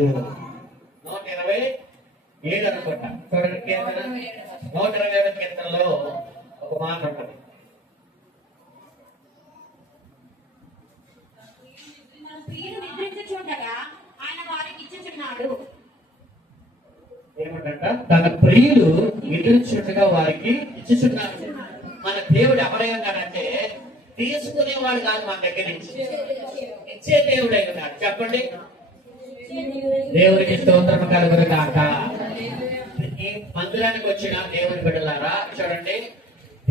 127 అనుకుంటా. చూడండి, కీర్తన 127 కీర్తనలో ఒక మాట ఉంటుంది. ఏమంట? తన ప్రియులు నిద్రించుండగా వారికి ఇచ్చుచున్నాడు. మన దేవుడు ఎవరై ఉన్నాడంటే తీసుకునేవాడు కాదు, మన దగ్గర నుంచి ఇచ్చే దేవుడై ఉన్నాడు. చెప్పండి, దేవుడికి స్తోత్రం కలుగును గాక. ఈ మందిరానికి వచ్చిన దేవుని బిడ్డలారా చూడండి,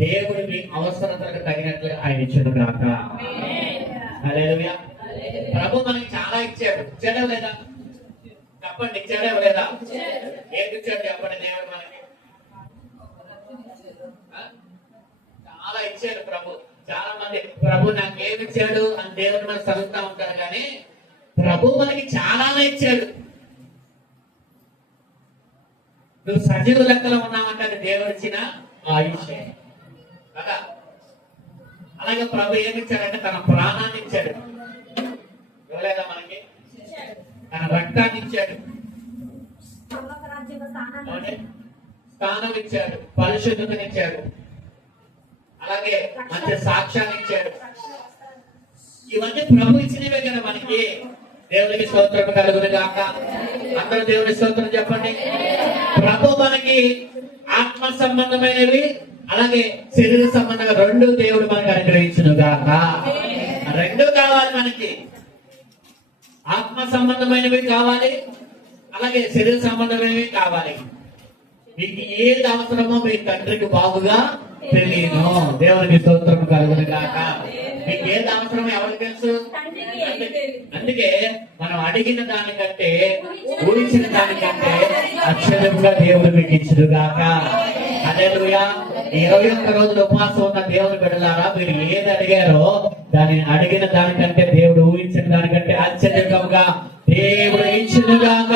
దేవుడు మీ అవసరతలకు తగినట్లు ఆయన ఇచ్చును గాక. హల్లెలూయా. ప్రభు మనకి చాలా ఇచ్చాడు. ఇచ్చాడా లేదా? చెప్పండి, ఇచ్చాడా లేదా? ఏది ఇచ్చాడు చెప్పండి. దేవుడు మనకి చాలా ఇచ్చాడు ప్రభు. చాలా మంది ప్రభు నాకు ఏమి ఇచ్చాడు అని దేవుడు మనకు చదువుతా ఉంటారు, కానీ ప్రభు మనకి చాలానే ఇచ్చాడు. నువ్వు సజీవ లెక్కలో ఉన్నావంటే అది దేవుడు ఇచ్చిన ఆయుష్ కదా. అలాగే ప్రభు ఏమి ఇచ్చాడంటే తన ప్రాణాన్ని ఇచ్చాడు. ఇవ్వలేదా మనకి? తన రక్తాన్ని ఇచ్చాడు, స్థానం ఇచ్చాడు, పరిశుద్ధతని ఇచ్చాడు, అలాగే మంచి సాక్ష్యాన్ని ఇచ్చాడు. ఇవన్నీ ప్రభు ఇచ్చినవే కదా మనకి. దేవునికి స్తోత్రం కలుగును గాక. అందరూ దేవుని స్తోత్రం చెప్పండి. ప్రభు మనకి ఆత్మ సంబంధమైనవి అలాగే శరీర సంబంధంగా రెండు దేవుడు మనకి అనుగ్రహించును గాక. రెండు కావాలి మనకి. ఆత్మ సంబంధమైనవి కావాలి, అలాగే శరీర సంబంధమైనవి కావాలి. మీకు ఏది అవసరమో మీ తండ్రికి బాగుగా తెలియను. దేవునికి స్తోత్రం కలుగును గాక. మీకు ఏది అవసరమో ఎవరికి తెలుసు? అందుకే మనం అడిగిన దానికంటే ఊహించిన దానికంటే అత్యధికంగా దేవుడు మీకు ఇచ్చును గాక. హల్లెలూయా. 21 రోజులు ఉపవాసం ఉన్న దేవుని బిడ్డలారా, మీరు ఏది అడిగారో దానిని అడిగిన దానికంటే దేవుడు ఊహించిన దానికంటే అత్యధికంగా దేవుడు ఇచ్చును గాక.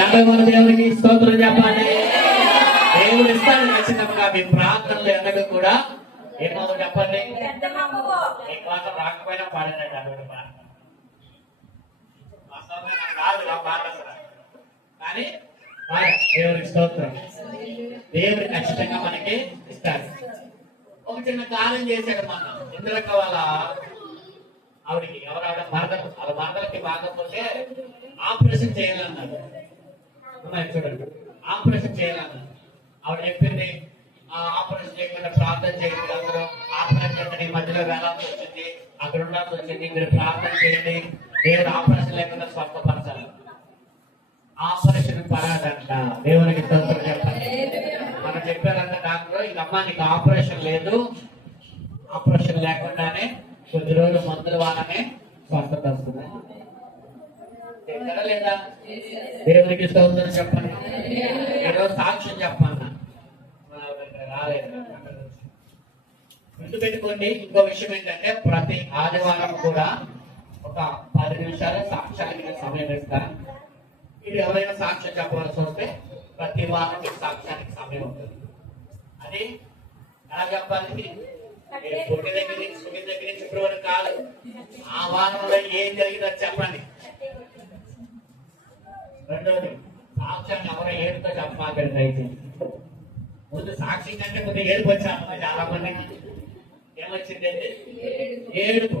నమ్మకం దేవునికి స్తోత్రం చెప్పండి. దేవుడు ఇస్తాడు ఖచ్చితంగా. మీ ప్రార్థనలు ఎన్నడూ కూడా ఏమో చెప్పండి, మీ కోసం రాకపోయినా పాడలేదు. కానీ దేవుడికి స్తోత్రం. దేవుడు ఖచ్చితంగా మనకి ఇస్తాడు. ఒక చిన్న కార్యం చేశాడు. మనం ఇంద్రక్క వాళ్ళ ఆవిడికి ఎవరావిడ మరదలు, వాళ్ళ మరదలకి బాగపోతే ఆపరేషన్ చేయాలన్నారు. అమ్మాయి చూడండి, ఆపరేషన్ చేయాలన్నారు. ఆవిడ చెప్పింది ఆపరేషన్ చేయకుండా ప్రార్థన చేయండి, అందరూ ఆపరేషన్ చేయండి, మధ్యలో వెళ్ళాల్సి వచ్చింది, అక్కడ ఉండాల్సి వచ్చింది, మీరు ప్రార్థన చేయండి, దేవుడు ఆపరేషన్ లేకుండా స్వస్థపరచాలి. ఆపరేషన్ పరాదంట. దేవునికి స్తోత్రం చెప్పండి. మనం చెప్పారంట డాక్టర్, ఇక అమ్మ నీకు ఆపరేషన్ లేదు, ఆపరేషన్ లేకుండానే కొద్ది రోజులు మందుల వాడనే స్వస్థత వస్తుంది. లేదా దేవునికి స్తోత్రం చెప్పండి. ఈరోజు సాక్ష్యం చెప్పన్నా రాలేదు. గుర్తు పెట్టుకోండి. ఇంకో విషయం ఏంటంటే ప్రతి ఆదివారం కూడా ఒక 10 నిమిషాలు సాక్ష్యానికి సమయం ఇస్తాను. ఇది ఎవరైనా సాక్ష్యం చెప్పవలసి వస్తే ప్రతి వారం సాక్ష్యానికి సమయం ఉంటుంది. అది ఎలా చెప్పాలి? పుట్టి దగ్గర నుంచి ఇప్పుడు వరకు కాదు, ఆ వారంలో ఏం జరిగిందో చెప్పండి. రెండోది, సాక్ష్యాన్ని ఎవరో ఏడుతో చెప్పమాకండి. అయితే ముందు సాక్ష్యం కంటే ముందు ఏడుపు వచ్చాము చాలా మందికి. ఏమొచ్చిందండి? ఏడుపు.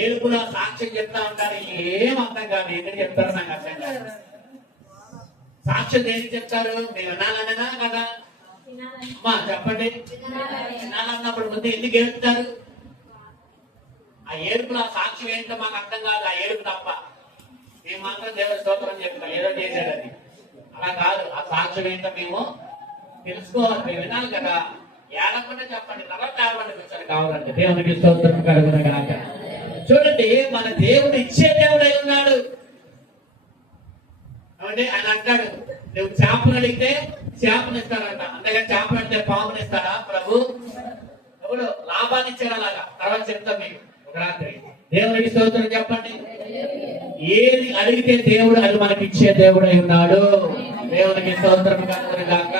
ఏడుపులో సాక్ష్యం చెప్తా ఉంటారు, ఏం అర్థం కాదు. ఎందుకు చెప్తారో నాకు అర్థం కాదు. సాక్ష్యం దేనికి చెప్తారు? నేను వినాలన్నా కదా అమ్మా చెప్పండి. వినాలన్నప్పుడు ముందు ఎందుకు ఏడుపుతారు? ఆ ఏడుపులో సాక్ష్యం ఏంటో మాకు అర్థం కాదు. ఆ ఏడుపు తప్ప మేము మాత్రం దేవుడి స్తోత్రం చెప్తాం, ఏదో చేసేదని. అలా కాదు. ఆ సాక్ష్యం ఏంటో మేము తెలుసుకోవాలి, మేము వినాలి కదా. ఏడకుండా చెప్పండి, తర్వాత ఏడవండి కూర్చొని కావాలంటే. దేవునికి స్తోత్రం కలుగును గాక. చూడండి, మన దేవుడు ఇచ్చే దేవుడై ఉన్నాడు. అంటే ఆయన అంటాడు, నువ్వు చేపలు అడిగితే చేపలు ఇస్తాడంట, అంతేగా చేపలు అడిగితే పాములు ఇస్తాడా ప్రభు? ఎవడు లాభాన్ని ఇచ్చాడు అలాగా. తర్వాత చెప్తాం మీకు ఒక రాత్రి. దేవునికి స్తోత్రం చెప్పండి. ఏది అడిగితే దేవుడు అది మనకి ఇచ్చే దేవుడై ఉన్నాడు. దేవునికి స్తోత్రం కలుగును గాక.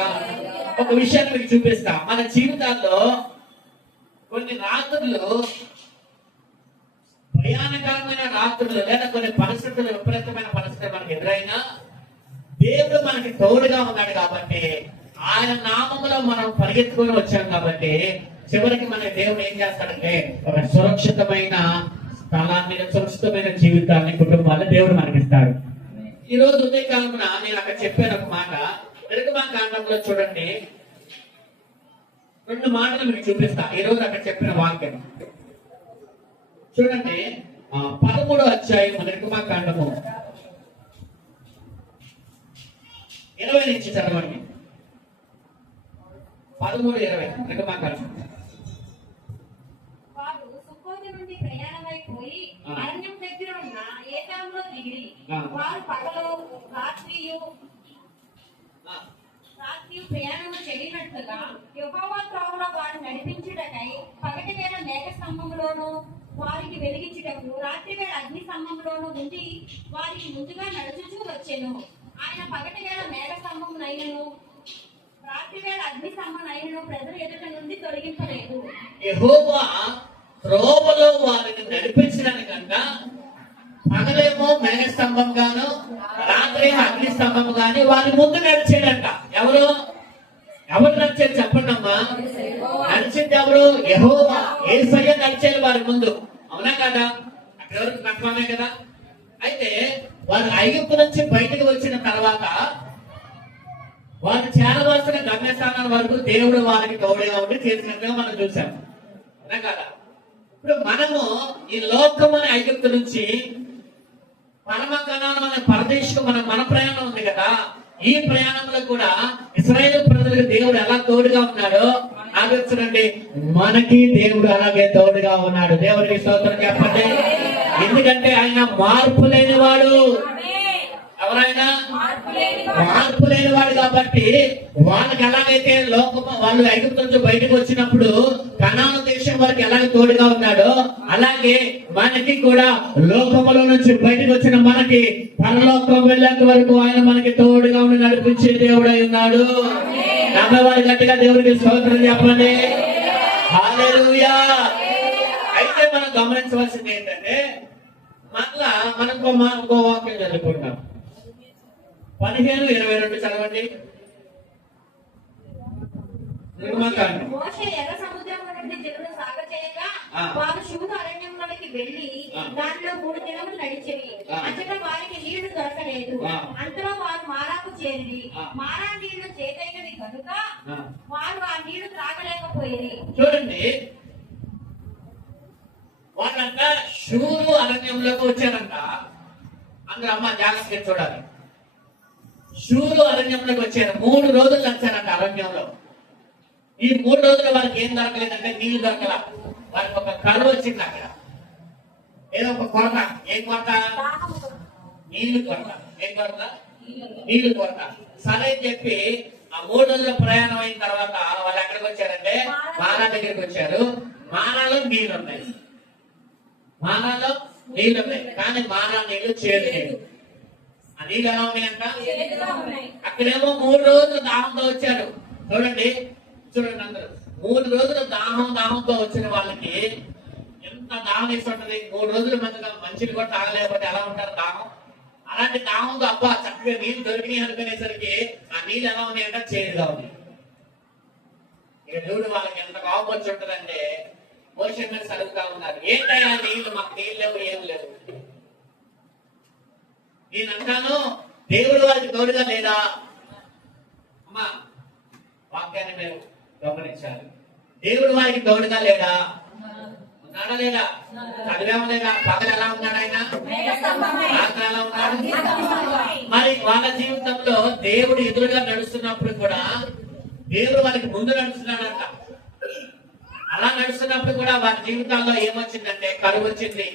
ఒక విషయాన్ని మీకు చూపిస్తా. మన జీవితాల్లో కొన్ని రాత్రులు, భయానకరమైన రాత్రులు, లేదా కొన్ని పరిస్థితులు, విపరీతమైన పరిస్థితులు మనకు ఎదురైనా దేవుడు మనకి తోడుగా ఉన్నాడు కాబట్టి, ఆయన నామములో మనం పరిగెత్తుకొని వచ్చాం కాబట్టి, చివరికి మన దేవుడు ఏం చేస్తాడంటే ఒక సురక్షితమైన స్థలాన్ని, సురక్షితమైన జీవితాన్ని, కుటుంబాన్ని దేవుడు మనకిస్తాడు. ఈ రోజు ఉదయకాలమున నేను అక్కడ చెప్పాను ఒక మాట. నిర్గమకాండంలో చూడండి, 2 మాటలు మీకు చూపిస్తా. ఈ రోజు అక్కడ చెప్పిన వాక్యం చూడండి. 13వ అధ్యాయం నిర్గమకాండము 20 నుంచి చదవండి. 13:20 నిర్గమకాండం. వారు సుక్కోతు నుండి ప్రయాణమైపోయి అరణ్యం దగ్గర ఉన్న ఏతాములో దిగిరి. వారు పగలు రాత్రియు ప్రయాణము చేయనట్లుగా యెహోవా త్రోవలో వారిని నడిపించుటకై పగటి వేళ మేఘ స్తంభంలోను వారికి వెలిగించుటకు రాత్రి వేళ అగ్ని స్తంభంలోను ఉండి వారికి ముందుగా నడుచుచూ వచ్చెను. ఆయన పగటి వేళ మేఘ స్తంభమునైనను రాత్రి వేళ అగ్ని స్తంభమునైనను ప్రజల ఎదుట నుండి తొలగింపలేదు. యెహోవా త్రోవలో వారిని నడిపించడానికంట పగలేమో మేఘ స్తంభం గాను, రాత్రి అగ్ని స్తంభం గాని వారి ముందు నడిచేదంట. ఎవరు నడిచేది చెప్పండి అమ్మా. నడిచింది ఎవరు? యెహోవా. యేసయ్య నడిచేది వారి ముందు. అవునా కదా? అక్కడ వరకు కన్ఫర్మే కదా. అయితే వారు ఐగుప్తు నుంచి బయటకు వచ్చిన తర్వాత వారు చేరవలసిన గమ్యస్థానాల వరకు దేవుడు వారికి తోడుగా ఉండి చేసినట్టుగా మనం చూసాం. అవునా కదా? ఇప్పుడు మనము ఈ లోకమనే ఐగుప్తు నుంచి పరమ కణానం అనే పరదేశకు మన ప్రయాణం ఉంది కదా. ఈ ప్రయాణంలో కూడా ఇశ్రాయేలు ప్రజలకు దేవుడు ఎలా తోడుగా ఉన్నాడో ఆలోచించండి. మనకి దేవుడు అలాగే తోడుగా ఉన్నాడు. దేవుడికి స్తోత్రం చెప్పండి. ఎందుకంటే ఆయన మార్పు లేనివాడు. ఎవరైనా మార్పు లేనివాడు కాబట్టి వాళ్ళకి ఎలాగైతే వాళ్ళు ఐగుప్తు నుంచి బయటకు వచ్చినప్పుడు కనాను దేశం వారికి ఎలాగ తోడుగా ఉన్నాడో, అలాగే మనకి కూడా లోకములో నుంచి బయటకు వచ్చిన మనకి పరలోకం వెళ్ళేంత వరకు ఆయన మనకి తోడుగా ఉండి నడిపించే దేవుడై ఉన్నాడు. నమ్మవారి గట్టిగా దేవుడికి స్తోత్రం చెప్పండి. హల్లెలూయా. అయితే మనం గమనించవలసింది ఏంటంటే, మళ్ళా మనం ఇంకో వాక్యం చదువుకుంటాం. 15:22 చదవండి. నిర్గమకాండం. మోషే ఎర్ర సముద్రం నుండి జనులు సాగచేయగా ఆ. వారు శూరు అరణ్యంలోకి వెళ్లి ఆ. దాంట్లో 3 దినములు నడిచిరి. ఆ. అచ్చట వారికి నీళ్లు దొరకలేదు. ఆ. అంతలో వారు మారాకు చేరి ఆ. మారా నీళ్లు చేతైనవి కనుక ఆ. వారు ఆ నీళ్లు త్రాగలేకపోయేది. చూడండి, వాళ్ళంతా శూరు అరణ్యంలోకి వచ్చారంట. అందరూ అమ్మ జాగ్రత్తగా చూడాలి. శూరు అరణ్యంలోకి వచ్చారు. 3 రోజులు నడిచారంట అరణ్యంలో. ఈ 3 రోజులు వాళ్ళకి ఏం దొరకలేదంటే నీళ్లు దొరకల. వాళ్ళకి ఒక కరువు వచ్చింది అక్కడ. ఏదో ఒక కొరత. ఏం కొరత? నీళ్లు కొరత. ఏం కొరత? నీళ్లు కొరత. సరే అని చెప్పి ఆ 3 రోజుల ప్రయాణం అయిన తర్వాత వాళ్ళు ఎక్కడికి వచ్చారంటే మానా దగ్గరికి వచ్చారు. మానాలో నీళ్లు ఉన్నాయి. మానాలో నీళ్లు ఉన్నాయి, కానీ మానా నీళ్లు చేదు నీళ్లు. ఆ నీళ్ళు ఎలా ఉన్నాయంట? చేదుగా ఉన్నాయి. అక్కడేమో 3 రోజులు దాహంతో వచ్చారు. చూడండి చూడండి అందరూ 3 రోజులు దాహంతో వచ్చిన వాళ్ళకి ఎంత దాహం వేసి ఉంటది. 3 రోజులు మంచిని కూడా తాగలేకపోతే ఎలా ఉంటారు దాహం? అలాంటి దాహంతో అబ్బా చక్కగా నీళ్ళు దొరికినాయి అనుకునేసరికి ఆ నీళ్ళు ఎలా ఉన్నాయంటే చేదుగా ఉన్నాయి. ఇక చూడు వాళ్ళకి ఎంత కోపం వచ్చి ఉంటదంటే మోషే మీద అడుగుతా ఉన్నారు, ఏంటయ్యా నీళ్ళు, మాకు నీళ్ళు లేవు, ఏం లేవు. నేను అంటాను, దేవుడు వారికి తోడుగా లేదా? అమ్మా వాక్యాన్ని మీరు గమనించాలి. దేవుడు వారికి తోడుగా లేడా? ఉన్నాడా లేదా? చదివామా లేదా? పగలు ఎలా ఉన్నాడు ఆయన? రాత్రి ఎలా ఉన్నాడు? మరి వాళ్ళ జీవితంలో దేవుడు ఎదురుగా నడుస్తున్నప్పుడు కూడా దేవుడు వారికి ముందు నడుస్తున్నాడంట. అలా నడుస్తున్నప్పుడు కూడా వారి జీవితాల్లో ఏమొచ్చిందంటే కరువు వచ్చింది,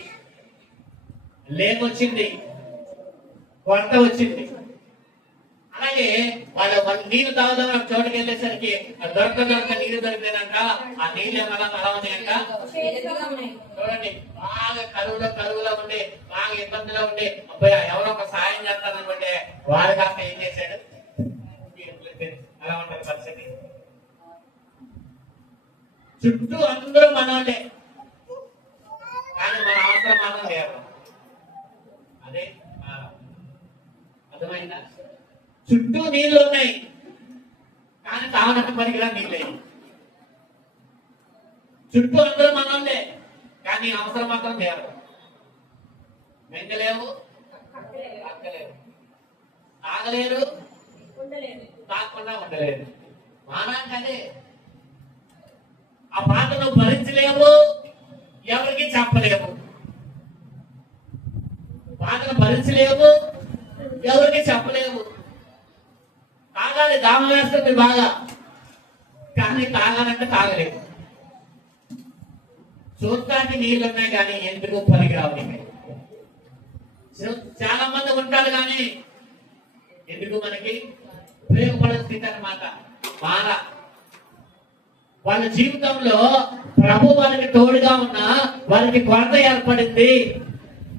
లేకొచ్చింది, కొరత వచ్చింది. అలాగే వాళ్ళ నీళ్లు తాగుదాం చోటుకి వెళ్ళేసరికి దొరక నీళ్లు దొరికినాక ఆ నీళ్ళు ఏమన్నా అలా ఉన్నాయంట. చూడండి, బాగా కరువులో ఉండి బాగా ఇబ్బందిలో ఉండి అబ్బాయి ఎవరో ఒక సాయం చేస్తారనుకుంటే వాడు కాస్త ఏం చేశాడు? అలా ఉంటుంది పరిస్థితి. చుట్టూ అందరూ మనోళ్ళే, కానీ మన అవసరం మాత్రం లేదు. అదే అర్థమైందా? చుట్టూ నీళ్లు ఉన్నాయి, కానీ తాగడానికి పనికిరా నీళ్ళే. చుట్టూ అందరూ మనోళ్ళే, కానీ అవసరం మాత్రం లేదు. మెంగలేవు, అక్కలేవు, తాగలేరు, తాగకుండా ఉండలేదు. మానానికి అదే. ఆ బాధను భరించలేవు, ఎవరికి చెప్పలేవు. బాధను భరించలేవు, ఎవరికి చెప్పలేవు. తాగాలి, దాహం వేస్తుంది బాగా, కానీ తాగాలంటే తాగలేవు. చూడటానికి నీళ్ళు ఉన్నాయి, కానీ ఎందుకు పనికిరావు. చాలా మంది ఉంటారు, కానీ ఎందుకు మనకి ఉపయోగపడే స్థితి అన్నమాట. మారా వాళ్ళ జీవితంలో ప్రభు వారికి తోడుగా ఉన్నా వారికి కొరత ఏర్పడింది.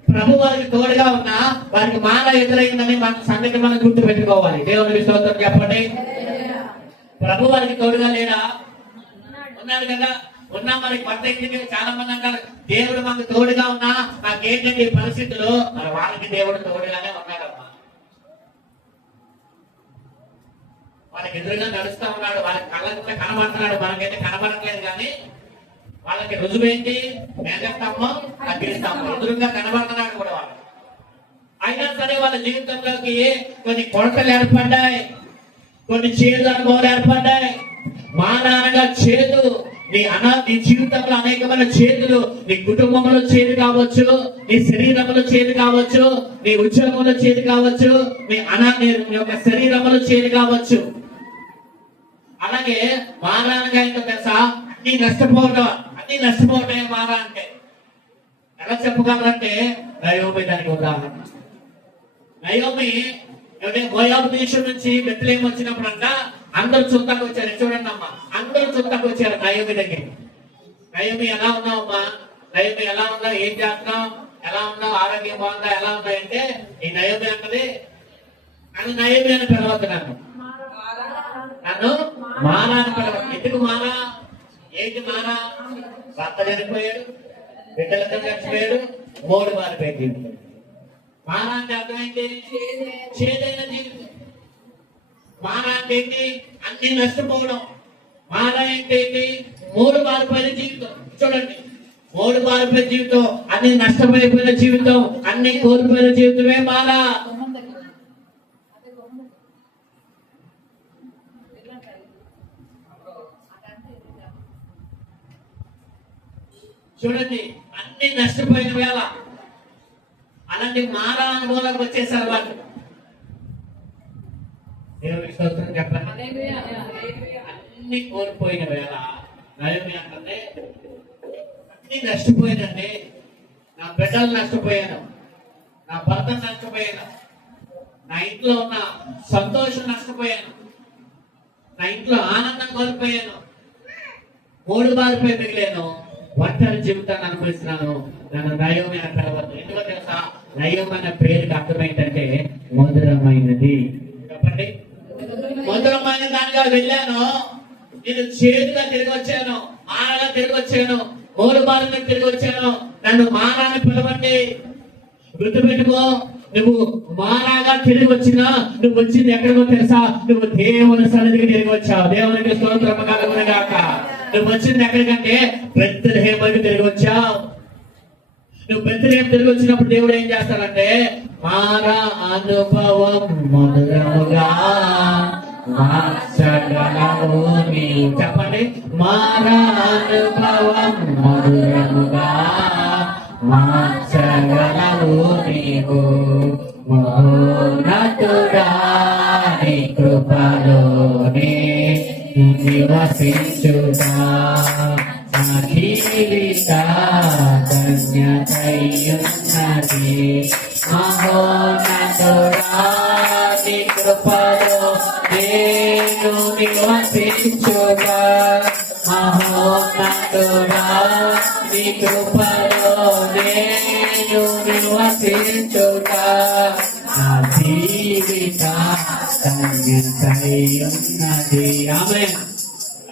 ప్రభు వారికి తోడుగా ఉన్నా వారికి మాన ఎదురైందని మన సంగతి మనం గుర్తు పెట్టుకోవాలి. దేవునికి స్తోత్రం చెప్పండి. ప్రభు వారికి తోడుగా లేడా? ఉన్నాడు కదా. ఉన్నా మరి కొరత ఏంటి? చాలా మంది అంటారు దేవుడు మనకు తోడుగా ఉన్నా నాకేంటంటే పరిస్థితులు, మరి వాళ్ళకి దేవుడు తోడుగానే ఉన్నాడమ్మా. వాళ్ళకి ఎదురుగా నడుస్తా ఉన్నాడు, వాళ్ళకి కళ్ళ కనబడుతున్నాడు, మనకైతే కనబడట్లేదు. కానీ వాళ్ళకి రుజువేంటి? మేఘస్తంభం, అగ్నిస్తంభం ఎదురుగా కనబడుతున్నాడు కూడా వాళ్ళు. అయినా సరే వాళ్ళ జీవితంలోకి కొన్ని కొరతలు ఏర్పడ్డాయి, కొన్ని చేదు అనుభవాలు ఏర్పడ్డాయి. మానగా చేదు, నీ జీవితంలో అనేకమైన చేతులు, నీ కుటుంబంలో చేదు కావచ్చు, నీ శరీరంలో చేదు కావచ్చు, నీ ఉద్యోగంలో చేదు కావచ్చు, నీ యొక్క శరీరంలో చేదు కావచ్చు. అలాగే మానగా ఏంటో తెలుసా? అన్ని నష్టపోవటమే మారా అంటే. ఎలా చెప్పగలరంటే నయోమి దానికి ఉదాహరణ. నయోమి మోయాబు దేశం నుంచి బెత్లెహేము వచ్చినప్పుడు అంట అందరూ చూస్తాకు వచ్చారు. చూడండి అమ్మా, అందరూ చూస్తాకు వచ్చారు నయోమి దగ్గరికి. నయోమి ఎలా ఉన్నావమ్మా? నయోమి ఎలా ఉన్నావు? ఏం చేస్తున్నావు? ఎలా ఉన్నావు? ఆరోగ్యం బాగుందా? ఎలా ఉన్నావు అంటే ఈ నయోమి అన్నది అని నయోమి అని పిలవద్దు నన్ను మారా అని పిలవద్దు. ఎందుకు మారా? ఏంటి మారా? భర్త చనిపోయాడు, బిడ్డలతో చచ్చిపోయాడు, 3 మారిపోయింది. మారా అంటే అర్థమైంది చేదైన జీవితం. మారా అంటే ఏంటి? అన్ని నష్టపోవడం. మారా ఏంటి? మూడు మారిపోయిన జీవితం. చూడండి, మూడు మారిపోయిన జీవితం, అన్ని నష్టమైపోయిన జీవితం, అన్ని కోల్పోయిన జీవితమే మారా. చూడండి, అన్ని నష్టపోయిన వేళ అలాంటి మారా అనుభవంలోకి వచ్చేసారు వాళ్ళు. దేవునికి స్తోత్రం చెప్పండి. అన్ని కోల్పోయిన వేళ నయోమి అంటే అన్ని నష్టపోయానండి. నా బిడ్డలు నష్టపోయాను, నా భర్త నష్టపోయాను, నా ఇంట్లో ఉన్న సంతోషం నష్టపోయాను, నా ఇంట్లో ఆనందం కోల్పోయాను, మూడు బారిపోయి మిగిలాను, ఒంటరి జీవితాన్ని అనుభవిస్తున్నాను. నన్ను నయోమి అని పిలవద్దు. ఎందుకో తెలుసా? నయోమి అన్న పేరుకి అర్థం ఏంటంటే మధురమైనది. చెప్పండి, మధురమైన దానిగా వెళ్ళాను, నేను చేదుగా తిరిగి వచ్చాను, మానగా తిరిగి వచ్చాను, మూడు బారుగా తిరిగి వచ్చాను. నన్ను మానాన్ని పిలవండి. గుర్తుపెట్టుకో, నువ్వు మానాగా తిరిగి వచ్చినా నువ్వు వచ్చింది ఎక్కడికో తెలుసా? నువ్వు దేవుని సన్నిధికి తిరిగి వచ్చావు. దేవునికి స్తోత్రం కలుగునుగాక. నువ్వు వచ్చింది ఎక్కడికంటే బెత్లెహేముకి తిరిగి వచ్చావు. నువ్వు బెత్లెహేము తిరిగి వచ్చినప్పుడు దేవుడు ఏం చేస్తాడంటే మారా అనుభవం మధురముగా మార్చగలవు నీవు. చెప్పండి, మారా అనుభవం మధురముగా మార్చగలవు నీవు. మహోన్నతుడా నీ కృపలోనే నివసించుగా నా జీవిత ధన్యతయున్నది. మహోన్నతుడా నీ కృపలో నేను నివసించుగా. మహోన్నతుడా నీ కృపలో నేను నివసించుగా. నా జీవిత ధన్యతయున్నది. ఆమేన్.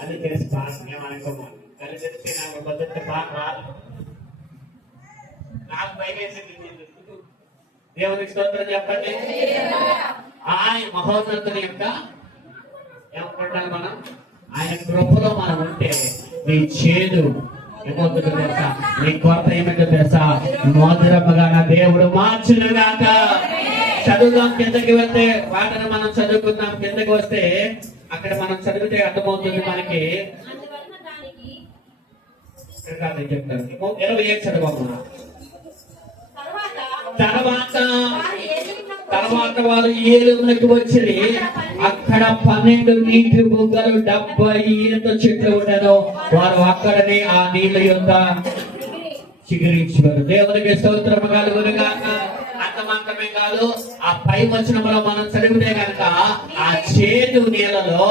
అది తెలిసి పాట ఏమనుకోమా, అది తెలిసి నాకు మొదటి పాట రాదు, నాకు భయమేసింది. దేవునికి స్తోత్రం చెప్పండి. ఆయన మహోన్నతుని యొక్క ఏమంటారు మనం, ఆయన కృపలో మనం ఉంటే నీ చేదు ఏమవుతుందో తెలుసా? నీ కొరత ఏమిటో తెలుసా? మధురముగా నా దేవుడు మార్చునుగాక. చదువుదాం, కిందకి వెళ్తే వాటిని మనం చదువుకుందాం. కిందకి వస్తే అక్కడ మనం చదివితే అర్థమవుతుంది మనకి. అందువలన దానికి చెప్తారు 27 చదవమ్మా. తర్వాత తర్వాత వారు ఏలుమునకు వచ్చి అక్కడ 12 నీటి బుగ్గలు 70 ఈత చెట్లు ఉండను. వారు అక్కడనే ఆ నీళ్ళ యొక్క చిగురించారు. దేవునికి స్తోత్రం కలుగునుగాక. అంత మాత్రమే కాదు, ఆ పై వచనంలో మనం చదివితే కనుక ఆ చేదు నీళ్ళలో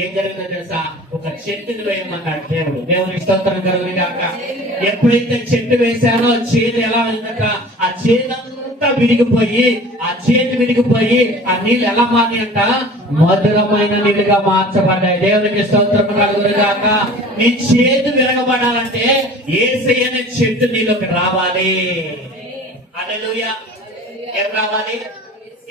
ఏం జరిగిందో తెలుసా? ఒక చెట్టుని వేయమన్నాడు దేవుడు. దేవునికి స్తోత్రం కలుగునుగాక. ఎప్పుడైతే చెట్టు వేశానో చేదు ఎలా ఉందంట? ఆ చేదంతా విడిగిపోయి, ఆ చేతి విడిగిపోయి ఆ నీళ్ళు ఎలా మారినంట? మధురమైన నీళ్ళుగా మార్చబడ్డాయి. దేవునికి స్తోత్రం కలుగునుగాక. నీ చేదు విరగబడాలంటే యేసయ్య అనే చెట్టు నీలోకి రావాలి. హల్లెలూయా. ఏం రావాలి?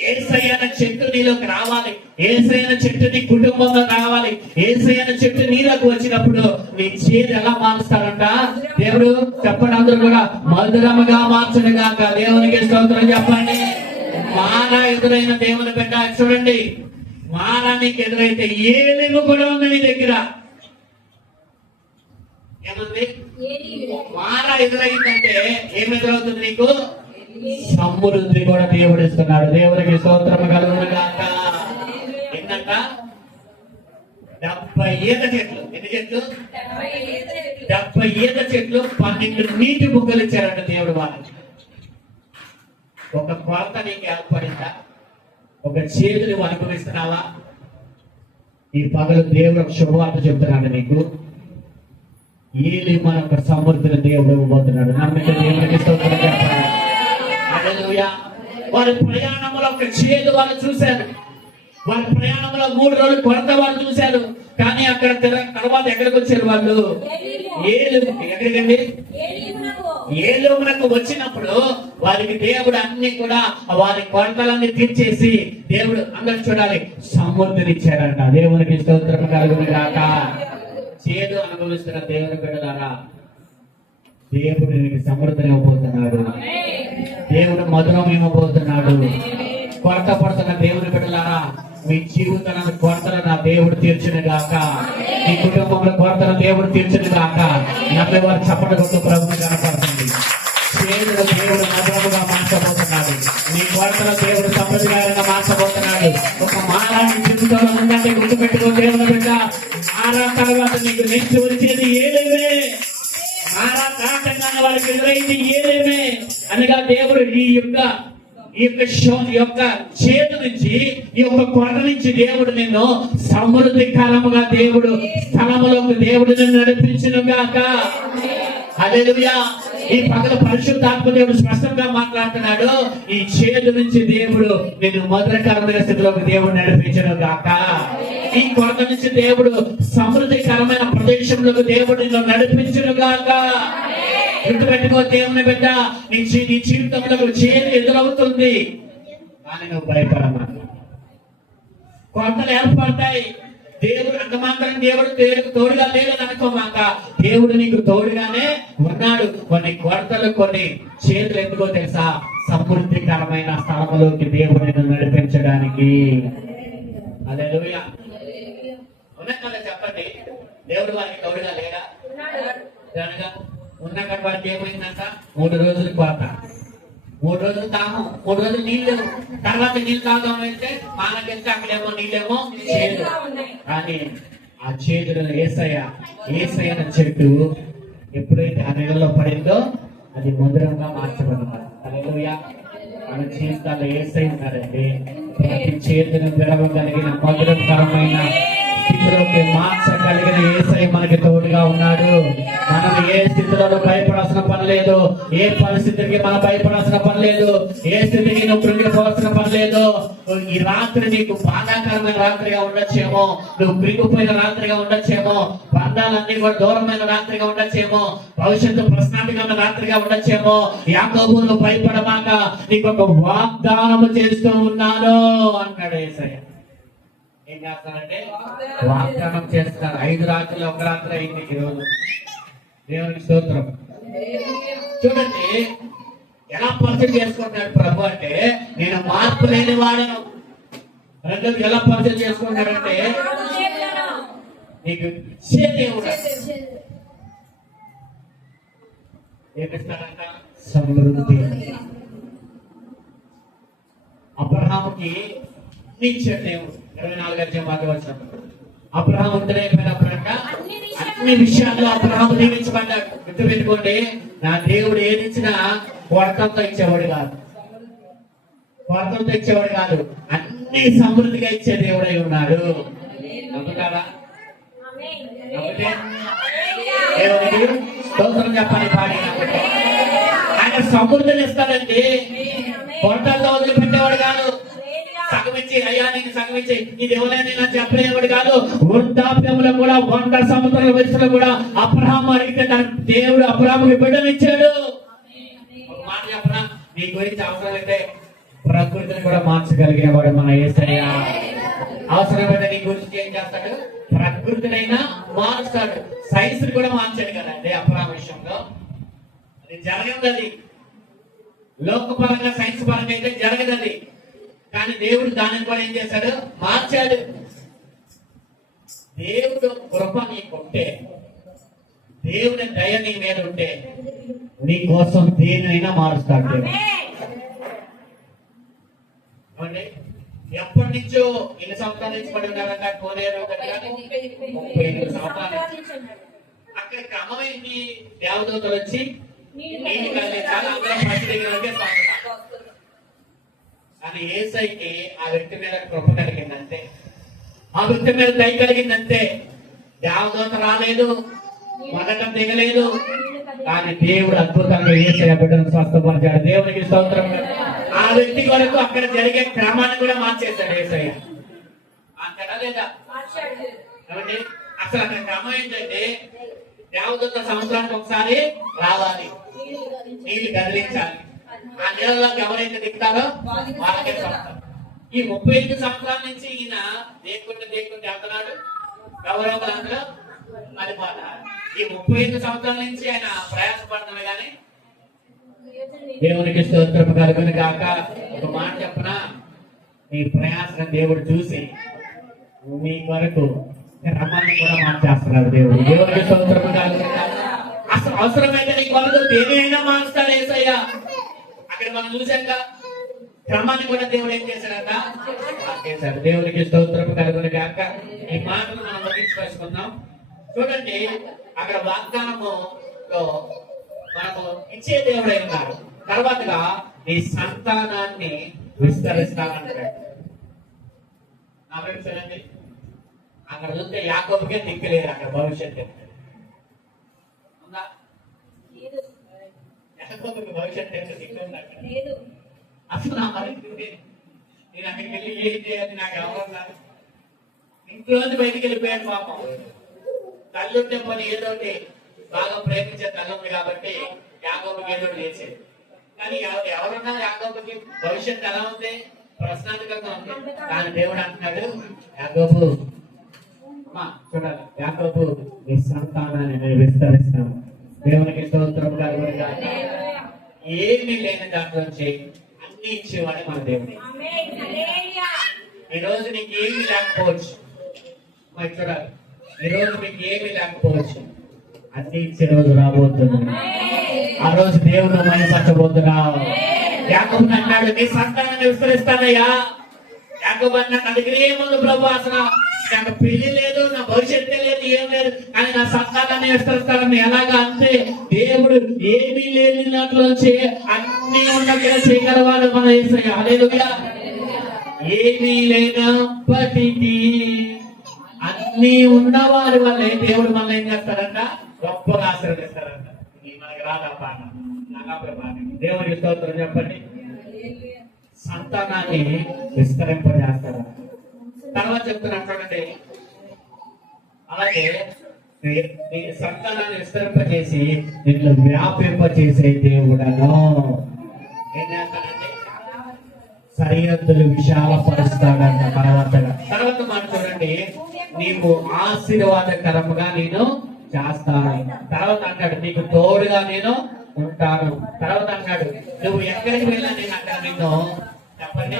యేసయ్య అనే చెట్టు నీలోకి రావాలి. యేసయ్య అనే చెట్టు నీ కుటుంబంలో రావాలి. యేసయ్య అనే చెట్టు నీలోకి వచ్చినప్పుడు నీ చేదు ఎలా మారుస్తాడంట దేవుడు? చెప్పండి అందరూ కూడా, మధురముగా మార్చునుగాక. దేవునికి స్తోత్రం చెప్పండి. మారా ఎదురైన దేవుని బిడ్డ, చూడండి, మారా నీకు ఎదురైతే ఏలిము కూడా ఉంది నీ దగ్గర. ఏముంది? మారా ఎదురైందంటే ఏమి ఎదురవుతుంది నీకు? సమృద్ధి కూడా దేవుడు ఇస్తున్నాడు. దేవునికి స్తోత్రం కలుగునుగాక. ఏంటంట? 70 ఈత చెట్లు. ఎన్ని చెట్లు? 70 ఈత చెట్లు, 12 నీటి బుగ్గలు ఇచ్చారంట దేవుడు వాళ్ళకి. ఒక కొరత నీకు ఏర్పడిందా? ఒక చేదు నువ్వు అనుభవిస్తున్నావా? ఈ పగలు దేవుడు ఒక శుభవార్త చెప్తున్నాడు నీకు. ఏలి మనకు సమృద్ధిని దేవుడు ఇవ్వబోతున్నాడు. నమ్మితే దేవునికి స్తోత్రం చెప్పాలి. హల్లెలూయా. వారి ప్రయాణంలో ఒక చేదు వాళ్ళు చూశారు. వారి ప్రయాణంలో 3 రోజులు కొరత వాళ్ళు చూశారు. కానీ అక్కడ తర్వాత ఎక్కడికి వచ్చారు వాళ్ళు? ఎక్కడికండి? ఏలుమునకు వచ్చినప్పుడు వారికి దేవుడు అన్ని కూడా వారి కొరతలన్నీ తీర్చేసి దేవుడు అందరూ చూడాలి సమృద్ధిని ఇచ్చారంట. దేవునికి స్తోత్రం కలుగునుగాక. చేదు అనుభవిస్తున్న దేవుని బిడ్డలారా, దేవుడు నీకు సమృద్ధిని ఇవ్వబోతున్నాడు. దేవుడు మధురం ఇవ్వబోతున్నాడు. కొరత పడుతున్న దేవుని బిడ్డలారా, మీ జీవితాలను కొరతలు నా దేవుడు తీర్చును గాక. మీ కుటుంబంలో కొరతలు దేవుడు తీర్చును గాక. నమ్మే వారు చప్పట కొట్టు ప్రభుని కనపడుతుంది. చేతులు దేవుడు మధురముగా మార్చబోతున్నాడు. నీ కొరతల దేవుడు సమృద్ధిగా మార్చబోతున్నాడు. ఒక మారాన్ని జీవితంలో ఉందంటే గుర్తుపెట్టుకో దేవుని బిడ్డ. మారా తర్వాత నీకు నెక్స్ట్ వచ్చేది ఏదేమే, మారా కాకుండా వాళ్ళకి ఎదురైంది ఏదేమే అనగా దేవుడు ఈ యొక్క చేతు నుంచి, ఈ యొక్క కొరత నుంచి దేవుడు నిన్ను సమృద్ధికరముగా దేవుడు స్థలములోకి దేవుడు నిన్ను నడిపించును గాక. హల్లెలూయా. ఈ పగల పరిశుద్ధాత్మ దేవుడు స్పష్టంగా మాట్లాడుతున్నాడు. ఈ చేతు నుంచి దేవుడు నిన్ను మధురకరమైన స్థితిలోకి దేవుడు నడిపించును గాక. ఈ కొరత నుంచి దేవుడు సమృద్ధికరమైన ప్రదేశంలోకి దేవుడు నిన్ను నడిపించును గాక. గుర్తుపెట్టుకో దేవుని బిడ్డ, నీ జీవితంలో చేదు ఎదురవుతుంది, కానీ నువ్వు భయపడమా. కొరతలు ఏర్పడతాయి. దేవుడు అంత మాత్రం దేవుడు తోడుగా లేదని అనుకోమాక. దేవుడు నీకు తోడుగానే ఉన్నాడు. కొన్ని కొరతలు, కొన్ని చేతులు ఎందుకో తెలుసా? సమృద్ధికరమైన స్థలంలోకి దేవుడు నిన్ను నడిపించడానికి. హల్లెలూయా. ఉన్నా కదా చెప్పండి, దేవుడు వారికి తోడుగా లేడా? కనుక ఉన్నాక వారికి ఏమైందంట? 3 రోజులు కోత, 3 రోజులు దాహం, 3 రోజులు నీళ్ళు. తర్వాత నీళ్ళు తాగుదాం అయితే మానకెళ్తే అక్కడేమో నీళ్ళేమో చేదు. కానీ ఆ చేదులో ఏసయ్య చెట్టు ఎప్పుడైతే ఆ నీళ్ళలో పడిందో అది మధురంగా మార్చబడింది. హల్లెలూయా. మన జీవితాల్లో ఏసయ్య ఉన్నారండి. ప్రతి చేతును విరవగలిగిన మధురకరమైన స్థితిలోకి మార్చగలిగిన ఏసయ్య మనకి తోడుగా ఉన్నాడు. మనం ఏ స్థితిలో భయపడాల్సిన పని లేదు. ఏ పరిస్థితికి మనం భయపడాల్సిన పని లేదు. ఏ స్థితికి నువ్వు కృంగిపోవాల్సిన పని లేదు. ఈ రాత్రి నీకు బాధాకరమైన రాత్రిగా ఉండొచ్చేమో, నువ్వు కృంగిపోయిన రాత్రిగా ఉండొచ్చేమో, బంధాలన్నీ కూడా దూరమైన రాత్రిగా ఉండొచ్చేమో, భవిష్యత్తు ప్రశ్నార్థిగా ఉన్న రాత్రిగా ఉండొచ్చేమో. యాకోబు నువ్వు భయపడమాక, నీకు ఒక వాగ్దానం చేస్తూ ఉన్నాను అన్నాడు యేసయ్య. ఏం చేస్తానంటే వాగ్దానం చేస్తున్నారు. 5 రాత్రులు 1 రాత్రి అయింది ఈరోజు. దేవునికి స్తోత్రం. చూడండి ఎలా పరిచయం చేసుకుంటున్నాడు ప్రభు అంటే, నేను మార్పు లేని వాడను. రెండోది ఎలా పరిచయం చేసుకుంటాడంటే, నీకు ఇచ్చే దేవుడు ఏమిస్తాడంట? సమృద్ధి. అబ్రహాముకి ఇచ్చే దేవుడు. 24 అబ్రహాము ఉత్తరైపోయినప్పుడంట అన్ని విషయాల్లో అబ్రహాము దీవించబడ్డాడు. గుర్తుపెట్టుకోండి, నా దేవుడు ఏది ఇచ్చినా కొరతతో ఇచ్చేవాడు కాదు, కొరతతో ఇచ్చేవాడు కాదు, అన్ని సమృద్ధిగా ఇచ్చే దేవుడై ఉన్నాడు. నమ్ముతారా? నమ్మితే దేవునికి స్తోత్రం చెప్పాలి. పాడి ఆయన సమృద్ధిని ఇస్తాడండి. కొరతలతో వదిలిపెట్టేవాడు కాదు. సగమిచ్చి అయ్యా నీకు సగమిచ్చి ఇది ఎవరైనా నాకు చెప్పలేవాడు కాదు. వృద్ధాప్యంలో కూడా 100 సంవత్సరాల వయసులో కూడా అబ్రహాము అడిగితే దేవుడు అబ్రహాముకి బిడ్డనిచ్చాడు. ఒక మాట చెప్పనా, నీ గురించి అవసరమైతే ప్రకృతిని కూడా మార్చగలిగిన వాడు మన యేసయ్య. అవసరమైతే నీ గురించి ఏం చేస్తాడు? ప్రకృతినైనా మార్చుతాడు. సైన్స్ కూడా మార్చాడు కదండి అబ్రహాము విషయంలో. అది జరగదు. అది లోకపరంగా సైన్స్ పరంగా అయితే జరగదు అది. కానీ దేవుడు దానిని కూడా ఏం చేశాడు? మార్చాడు. దేవుడు కృప నీకుంటే, దేవుని దయ నీ మీద ఉంటే నీ కోసం దేనైనా మారుస్తాడు. ఎప్పటి నుంచో ఎన్ని సంవత్సరాల నుంచి పడి ఉన్నారంట కోనేరు దగ్గర? 38 సంవత్సరాల నుంచి. అక్కడ క్రమమైంది, దేవదూతలు వచ్చి నీళ్ళు కలిగించాలి, అందరం పచ్చి దగ్గర. కానీ యేసయ్యకి ఆ వ్యక్తి మీద కృప కలిగిందంటే, ఆ వ్యక్తి మీద దయ కలిగిందంటే. దేవదూత రాలేదు, మొదట దిగలేదు, కానీ దేవుడు అద్భుతంగా యేసయ్య బిడ్డను స్వస్థపరిచాడు. దేవునికి స్తోత్రం. ఆ వ్యక్తి వరకు అక్కడ జరిగే క్రమాన్ని కూడా మార్చేశాడు యేసయ్య. అంతేనా లేదా? కాబట్టి అసలు అక్కడ క్రమం ఏంటంటే, దేవదూత సంవత్సరానికి ఒకసారి రావాలి, నీళ్లు కదిలించాలి. ఆ నీళ్ళలోకి ఎవరైతే దిగుతారో వాళ్ళకే స్వస్థత. ఈ 35 సంవత్సరాల నుంచి ఈయన దేకుంటే వెళ్తున్నాడు. గౌరవ అది బాధ. ఈ 35 సంవత్సరాల నుంచి ఆయన ప్రయాసపడుతున్నాడు కానీ దేవునికి స్తోత్రం కలుగును గాక. ఒక మాట చెప్పనా, మీ ప్రయాసం దేవుడు చూసి మీ కొరకు క్రమాన్ని కూడా మార్చేస్తున్నాడు దేవుడు. దేవునికి స్తోత్రం కలుగును గాక. అసలు అవసరమైతే నీ కొరకు దేనినైనా మారుస్తాడు యేసయ్య. అక్కడ మనం చూసాక క్రమాన్ని కూడా దేవుడు ఏం చేశాడంట, మార్చేశాడు. దేవునికి స్తోత్రం కలుగును గాక. ఈ మాటలు మనం ముగించుకొచ్చుకుందాం. చూడండి, అక్కడ వాగ్దానము మనకు ఇచ్చే దేవుడు ఉన్నాడు. తర్వాతగా నీ సంతానాన్ని విస్తరిస్తానంటాడు. నా ఫ్రెండ్స్ చూడండి, అక్కడ చూస్తే యాకోబుకే దిక్కులేదు. అక్కడ భవిష్యత్తు ఉందా? యాకోబుకి భవిష్యత్తు ఎంత దిక్కు ఉంది అక్కడ? అసలు నా పరిస్థితి, నేను అక్కడికి వెళ్ళి ఏం చేయాలి, నాకు ఎవరన్నారు? ఇంట్లోంచి బయటికి వెళ్ళిపోయాను పాపం. తల్లి ఉంటే పని ఏదోటి బాగా ప్రేమించే తల్లి ఉంది కాబట్టి యాకోబుకి ఏదో చేసేది. కానీ ఎవరున్నారు యాకోబుకి? భవిష్యత్తు ఎలా ఉంది? ప్రశ్నార్థకంగా ఉంది. కానీ దేవుడు అంటున్నాడు, యాకోబు అమ్మా చూడాలి, యాకోబు నీ సంతానాన్ని నేను విస్తరిస్తాను. దేవునికి స్తోత్రం కలుగును గాక. ఏమీ లేని దాంట్లోంచి అన్ని ఇచ్చేవాడే మన దేవుడు. ఈ రోజు నీకు ఏమీ లేకపోవచ్చు, మరి చూడాలి, ఈ రోజు మీకు ఏమీ లేకపోవచ్చు, అన్ని ఇచ్చే రోజు రాబోతుంది. ఆ రోజు దేవుడు మైపరచబోతున్నావు. యాకోబు అన్నాడు, నీ సంతానాన్ని విస్తరిస్తానయ్యా. యాకోబు అన్నాడు, నా దగ్గర ఏముంది ప్రభు, అసలు నాకు పెళ్లి లేదు, నా భవిష్యత్తు లేదు, ఏం లేదు, కానీ నా సంతానాన్ని విస్తరిస్తానని. ఎలాగా అంటే దేవుడు ఏమీ లేని దాంట్లోంచి అన్ని ఉన్నట్టుగా చేయగలవాడు మన యేసయ్య. హల్లెలూయా. ఏమీ లేనప్పటికీ అన్ని ఉన్నవారి వల్లే దేవుడు మనల్ని ఏం చేస్తారంట, గొప్పగా ఆశీర్వదిస్తారంట. మనకి రాదా పాట, నాగాపే పాట. దేవుడి స్తోత్రం చెప్పండి. సంతానాన్ని విస్తరింపజేస్తాడు. తర్వాత చెప్తున్నాను చూడండి, అలాగే నీ సంతానాన్ని విస్తరింపజేసి నిన్ను వ్యాపింపజేసే దేవుడను ఏం చేస్తాడంటే సరిహద్దులు విశాలపరుస్తాడంట. తర్వాత మాట చూడండి, నీవు ఆశీర్వాదకరముగా నేను చేస్తాను. తర్వాత అంటాడు, నీకు తోడుగా నేను ఉంటాను. తర్వాత అంటాడు, నువ్వు ఎక్కడికి వెళ్ళా నేను అక్కడ నిన్ను చెప్పండి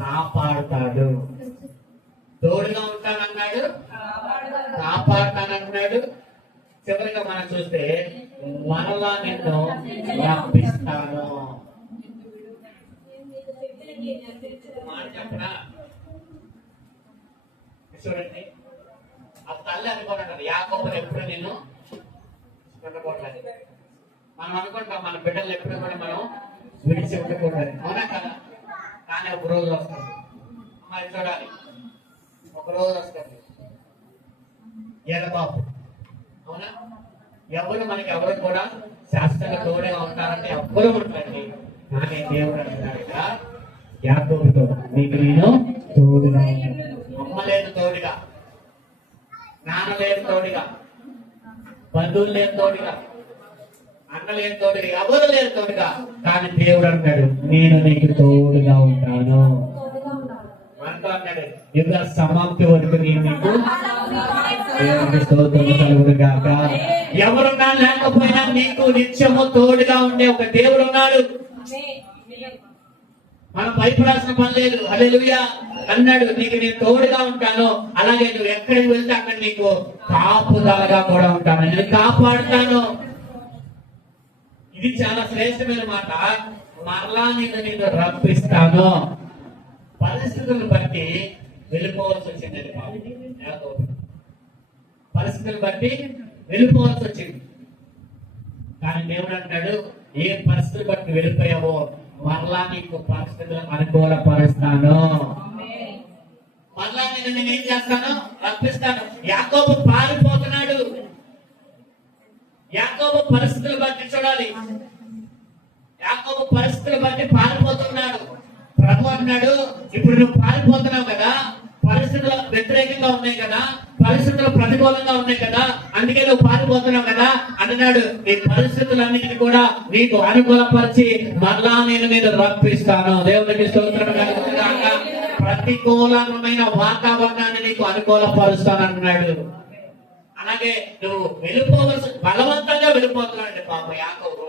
కాపాడుతాడు. తోడుగా ఉంటానన్నాడు, కాపాడుతానన్నాడు. చివరిగా మనం చూస్తే మనలా నిన్ను రప్పిస్తాను. మాట చెప్పనా, చూడండి, ఆ తల్లి అనుకోండి, యాకోబుని ఎప్పుడు నేను ఉండకూడదు. మనం అనుకుంటాం మన బిడ్డలు ఎప్పుడు కూడా మనం విడిచి ఉండకూడదు, అవునా కదా? కానీ ఒక రోజు వస్తుంది, అమ్మాయి చూడాలి, ఒక రోజు వస్తుంది ఎడబాబు, అవునా? ఎవరు మనకి ఎవరు కూడా శాస్త్రంగా తోడుగా ఉంటారంటే ఎవ్వరు ఉంటారండి. కానీ దేవుడు అంటున్నాడు, యాకోబుతో నీకు నేను తోడుగా ఉంటాను. అమ్మ లేదు తోడుగా, నాన్న లేదు తోడుగా, బంధువులు లేదు తోడుగా, అన్న లేదు తోడుగా, ఎవరు లేదు తోడుగా. కానీ దేవుడు అంటాడు, నేను నీకు తోడుగా ఉంటాను అంటూ అన్నాడు. యుగ సమాప్తి వరకు నేను నీకు దేవునికి స్తోత్రం కలుగును గాక. ఎవరున్నా లేకపోయినా నీకు నిత్యము తోడుగా ఉండే ఒక దేవుడు ఉన్నాడు. మనం భయపడాల్సిన పని లేదు. హల్లెలూయా. అన్నాడు, నీకు నేను తోడుగా ఉంటాను, అలాగే నువ్వు ఎక్కడికి వెళ్తే అక్కడ నీకు కాపుదలగా కూడా ఉంటాను, నేను కాపాడుతాను. ఇది చాలా శ్రేష్టమైన మాట. మరలా నేను రప్పిస్తాను. పరిస్థితులను బట్టి వెళ్ళిపోవాల్సి వచ్చింది. పరిస్థితులను బట్టి వెళ్ళిపోవాల్సి వచ్చింది. కానీ దేవుడు అంటాడు, ఏ పరిస్థితులు బట్టి వెళ్ళిపోయావో మరలా నీకు పరిస్థితులను అనుకూలపరుస్తాను, మరలా నేను ఏం చేస్తాను, రప్పిస్తాను. యాకోబు పారిపోతున్నాడు. యాకోబు పరిస్థితులు బట్టి చూడాలి, యాకోబు పరిస్థితులు బట్టి పారిపోతున్నాడు. ప్రభు అన్నాడు, ఇప్పుడు నువ్వు పారిపోతున్నావు కదా, పరిస్థితులు వ్యతిరేకంగా ఉన్నాయి కదా, పరిస్థితులు ప్రతికూలంగా ఉన్నాయి కదా, అందుకే నువ్వు పారిపోతున్నావు కదా అన్నాడు. నీ పరిస్థితులన్నిటిని కూడా నీకు అనుకూలపరిచి మరలా నేను రప్పిస్తాను. దేవునికి స్తోత్రం కలుగును గాక. ప్రతికూలమైన వాతావరణాన్ని నీకు అనుకూలపరుస్తాను అన్నాడు. అలాగే నువ్వు వెళ్ళిపోవలసి బలవంతంగా వెళ్ళిపోతున్నాడు పాప యాకోబు.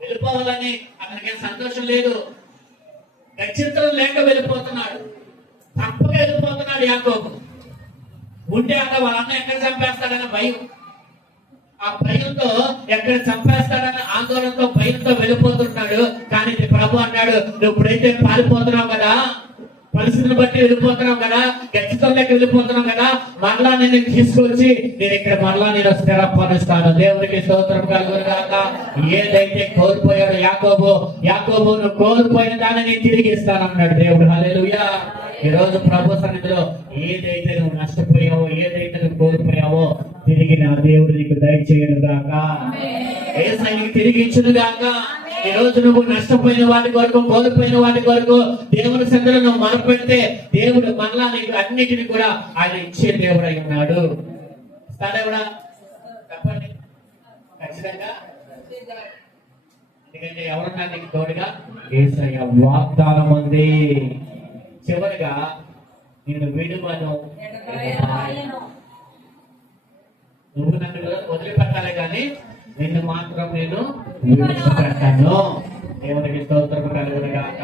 వెళ్ళిపోవాలని అతనికి సంతోషం లేదు, గచ్చిత్రం లేక వెళ్ళిపోతున్నాడు, తప్పగా వెళ్ళిపోతున్నాడు యాకోబు. ఉంటే అక్కడ వాళ్ళన్న ఎక్కడ చంపేస్తాడని భయం, ఆ భయంతో ఎక్కడ చంపేస్తాడని ఆందోళనతో భయంతో వెళ్ళిపోతున్నాడు. కానీ ప్రభు అన్నాడు, నువ్వు ఇప్పుడైతే పారిపోతున్నావు కదా, పరిస్థితిని బట్టి వెళ్ళిపోతున్నావు కదా, గచ్చితంలోకి వెళ్ళిపోతున్నావు కదా, మరలా నేను తీసుకొచ్చి నేను ఇక్కడ మరలా నేను స్థిరపరుస్తాను. దేవునికి స్తోత్రం కలుగును గాక. ఏదైతే కోల్పోయాడు యాకోబు నువ్వు కోల్పోయిన దాన్ని నేను తిరిగి ఇస్తాను అన్నాడు దేవుడు. హల్లెలూయా. ఈ రోజు ప్రభు సన్నిధిలో ఏదైతే నువ్వు నష్టపోయావో, ఏదైతే నువ్వు కోల్పోయావో తిరిగి నా దేవుడు నీకు దయచేయను గాక, యేసయ్యకి తిరిగి ఇచ్చును గాక. ఈ రోజు నువ్వు నష్టపోయిన వాటి కొరకు, కోల్పోయిన వాటి కొరకు దేవుని సన్నిధిలో నువ్వు మొరపెడితే దేవుడు మరలా నీకు అన్నిటిని కూడా ఆయన ఇచ్చే దేవుడు అయి ఉన్నాడు. ఇస్తాడా కూడా చెప్పండి ఖచ్చితంగా. ఎందుకంటే ఎవరున్నా నీకు తోడుగా? యేసయ్య వాగ్దానం ఉంది. చివరిగా నేను విడువను, నువ్వు నన్ను వదిలిపెట్టాలి కానీ నిన్ను మాత్రం నేను విడిచిపెట్టాను. దేవునికి స్తోత్రం కలుగును గాక.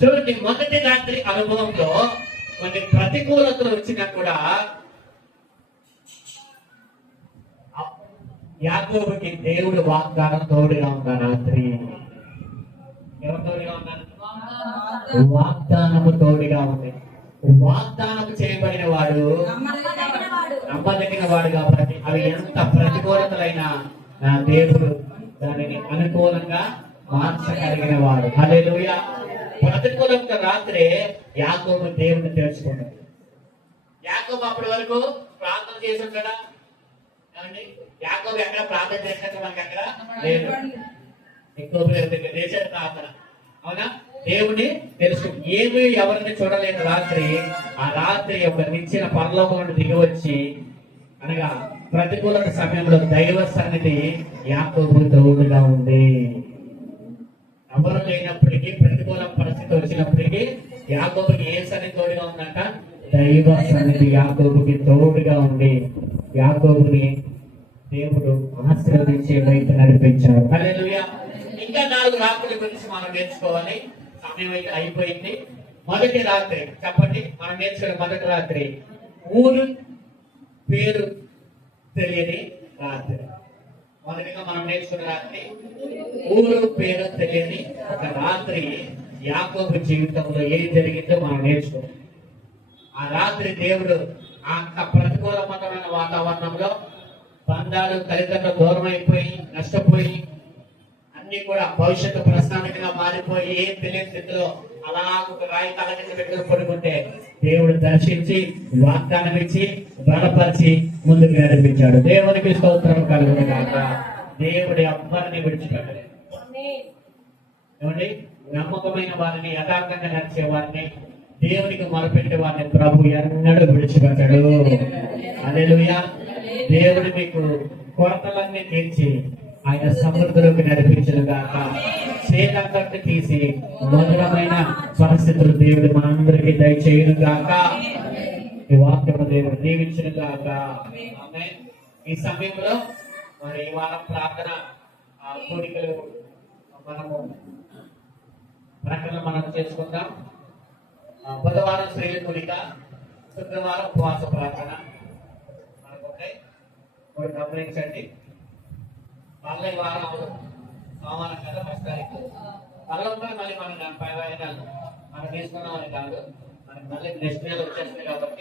చూడండి, మొదటి రాత్రి అనుభవంలో కొన్ని ప్రతికూలతలు వచ్చినా కూడా యాకోబుకి దేవుడు వాగ్దానం తోడుగా ఉన్న రాత్రి. ఎవరు తోడుగా ఉన్నారు? వాగ్దానము తోడుగా ఉంది. వాగ్దానము చేయబడిన వాడు నమ్మదగిన వాడు కాబట్టి అవి ఎంత ప్రతికూలతలైనా నా దేవుడు దానిని అనుకూలంగా మార్చగలిగిన వాడు. హల్లెలూయా. ప్రతికూలంగా రాత్రే యాకోబు దేవుడిని తెలుసుకున్నాడు. యాకోబు అప్పటి వరకు ప్రార్థన చేసి ఉంటాడా? ఏమండి, యాకోబు ఎక్కడ ప్రార్థన చేసినట్టు మనకి ఎక్కడ లేదు. యాకోబు చేశాడు ప్రార్థన, అవునా? దేవుని తెలుసు. ఏమి ఎవరిని చూడలేని రాత్రి, ఆ రాత్రి ఒక నిచ్చిన పరలోకం నుండి దిగి వచ్చి, అనగా ప్రతికూలత సమయంలో దైవ సన్నిధి యాకోబు తోడుగా ఉంది. ఎవరు లేనప్పటికీ, ప్రతికూల పరిస్థితి వచ్చినప్పటికీ యాకోబుకి ఏ సన్నిధి తోడుగా ఉందంట? దైవ సన్నిధి యాకోబుకి తోడుగా ఉంది. యాకోబుని దేవుడు ఆశీర్వదించే వైపు నడిపించాడు. హల్లెలూయా. ఇంకా 4 రాత్రుల గురించి మనం నేర్చుకోవాలి. సమయం అయితే అయిపోయింది. మొదటి రాత్రి చెప్పండి, మనం నేర్చుకున్న మొదటి రాత్రి ఊరు పేరు తెలియని రాత్రి. మొదటిగా మనం నేర్చుకున్న రాత్రి ఊరు పేరు తెలియని ఒక రాత్రి. యాకోబు జీవితంలో ఏం జరిగిందో మనం నేర్చుకున్నాం. ఆ రాత్రి దేవుడు అంత ప్రతికూలమైన వాతావరణంలో బంధాలు, తల్లిదండ్రులు దూరం అయిపోయి, నష్టపోయి, అన్ని కూడా భవిష్యత్తు ప్రశ్నానికగా మారిపోయి, ఏం తెలియని స్థితిలో అలా ఒక రాయి తల కింద పెట్టుకుని పడుకుంటే దేవుడు దర్శించి వాగ్దానం ఇచ్చి బలపరిచి ముందుకు నడిపించాడు. దేవునికి స్తోత్రం కలుగును గాక. దేవుడి ఎవ్వరిని విడిచిపెట్టలేదు. ఏమండి, నమ్మకమైన వారిని, యథార్థంగా నడిచే వారిని, దేవునికి మొరపెట్టే వారిని ప్రభు ఎన్నడూ విడిచిపెట్టడు. హల్లెలూయా. దేవుడు మీకు కొరతలన్నీ తీర్చి ఆయన సమృద్ధిలోకి నడిపించను గాక. చేతంతటి తీసి మధురమైన పరిస్థితులు దేవుడు మనందరికీ దయచేయను గాక. ఈ వాక్యము దేవుడు దీవించను గాక. ఆమేన్. ఈ సమయంలో మరి ఈ వారం ప్రార్థన కోరికలు మనము ప్రకటన మనం చేసుకుందాం. బుధవారం స్త్రీల కోరిక, శుక్రవారం ఉపవాస ప్రార్థన మనకు ఉంటాయి. గమనించండి. మళ్ళీ ఈ వారం సోమవారం కదా 1వ తారీఖు. మళ్ళీ మనం 30 వాయిదాలు మనం తీసుకున్నామని కాదు, మనకి మళ్ళీ నెక్స్ట్ నెల వచ్చేస్తుంది కాబట్టి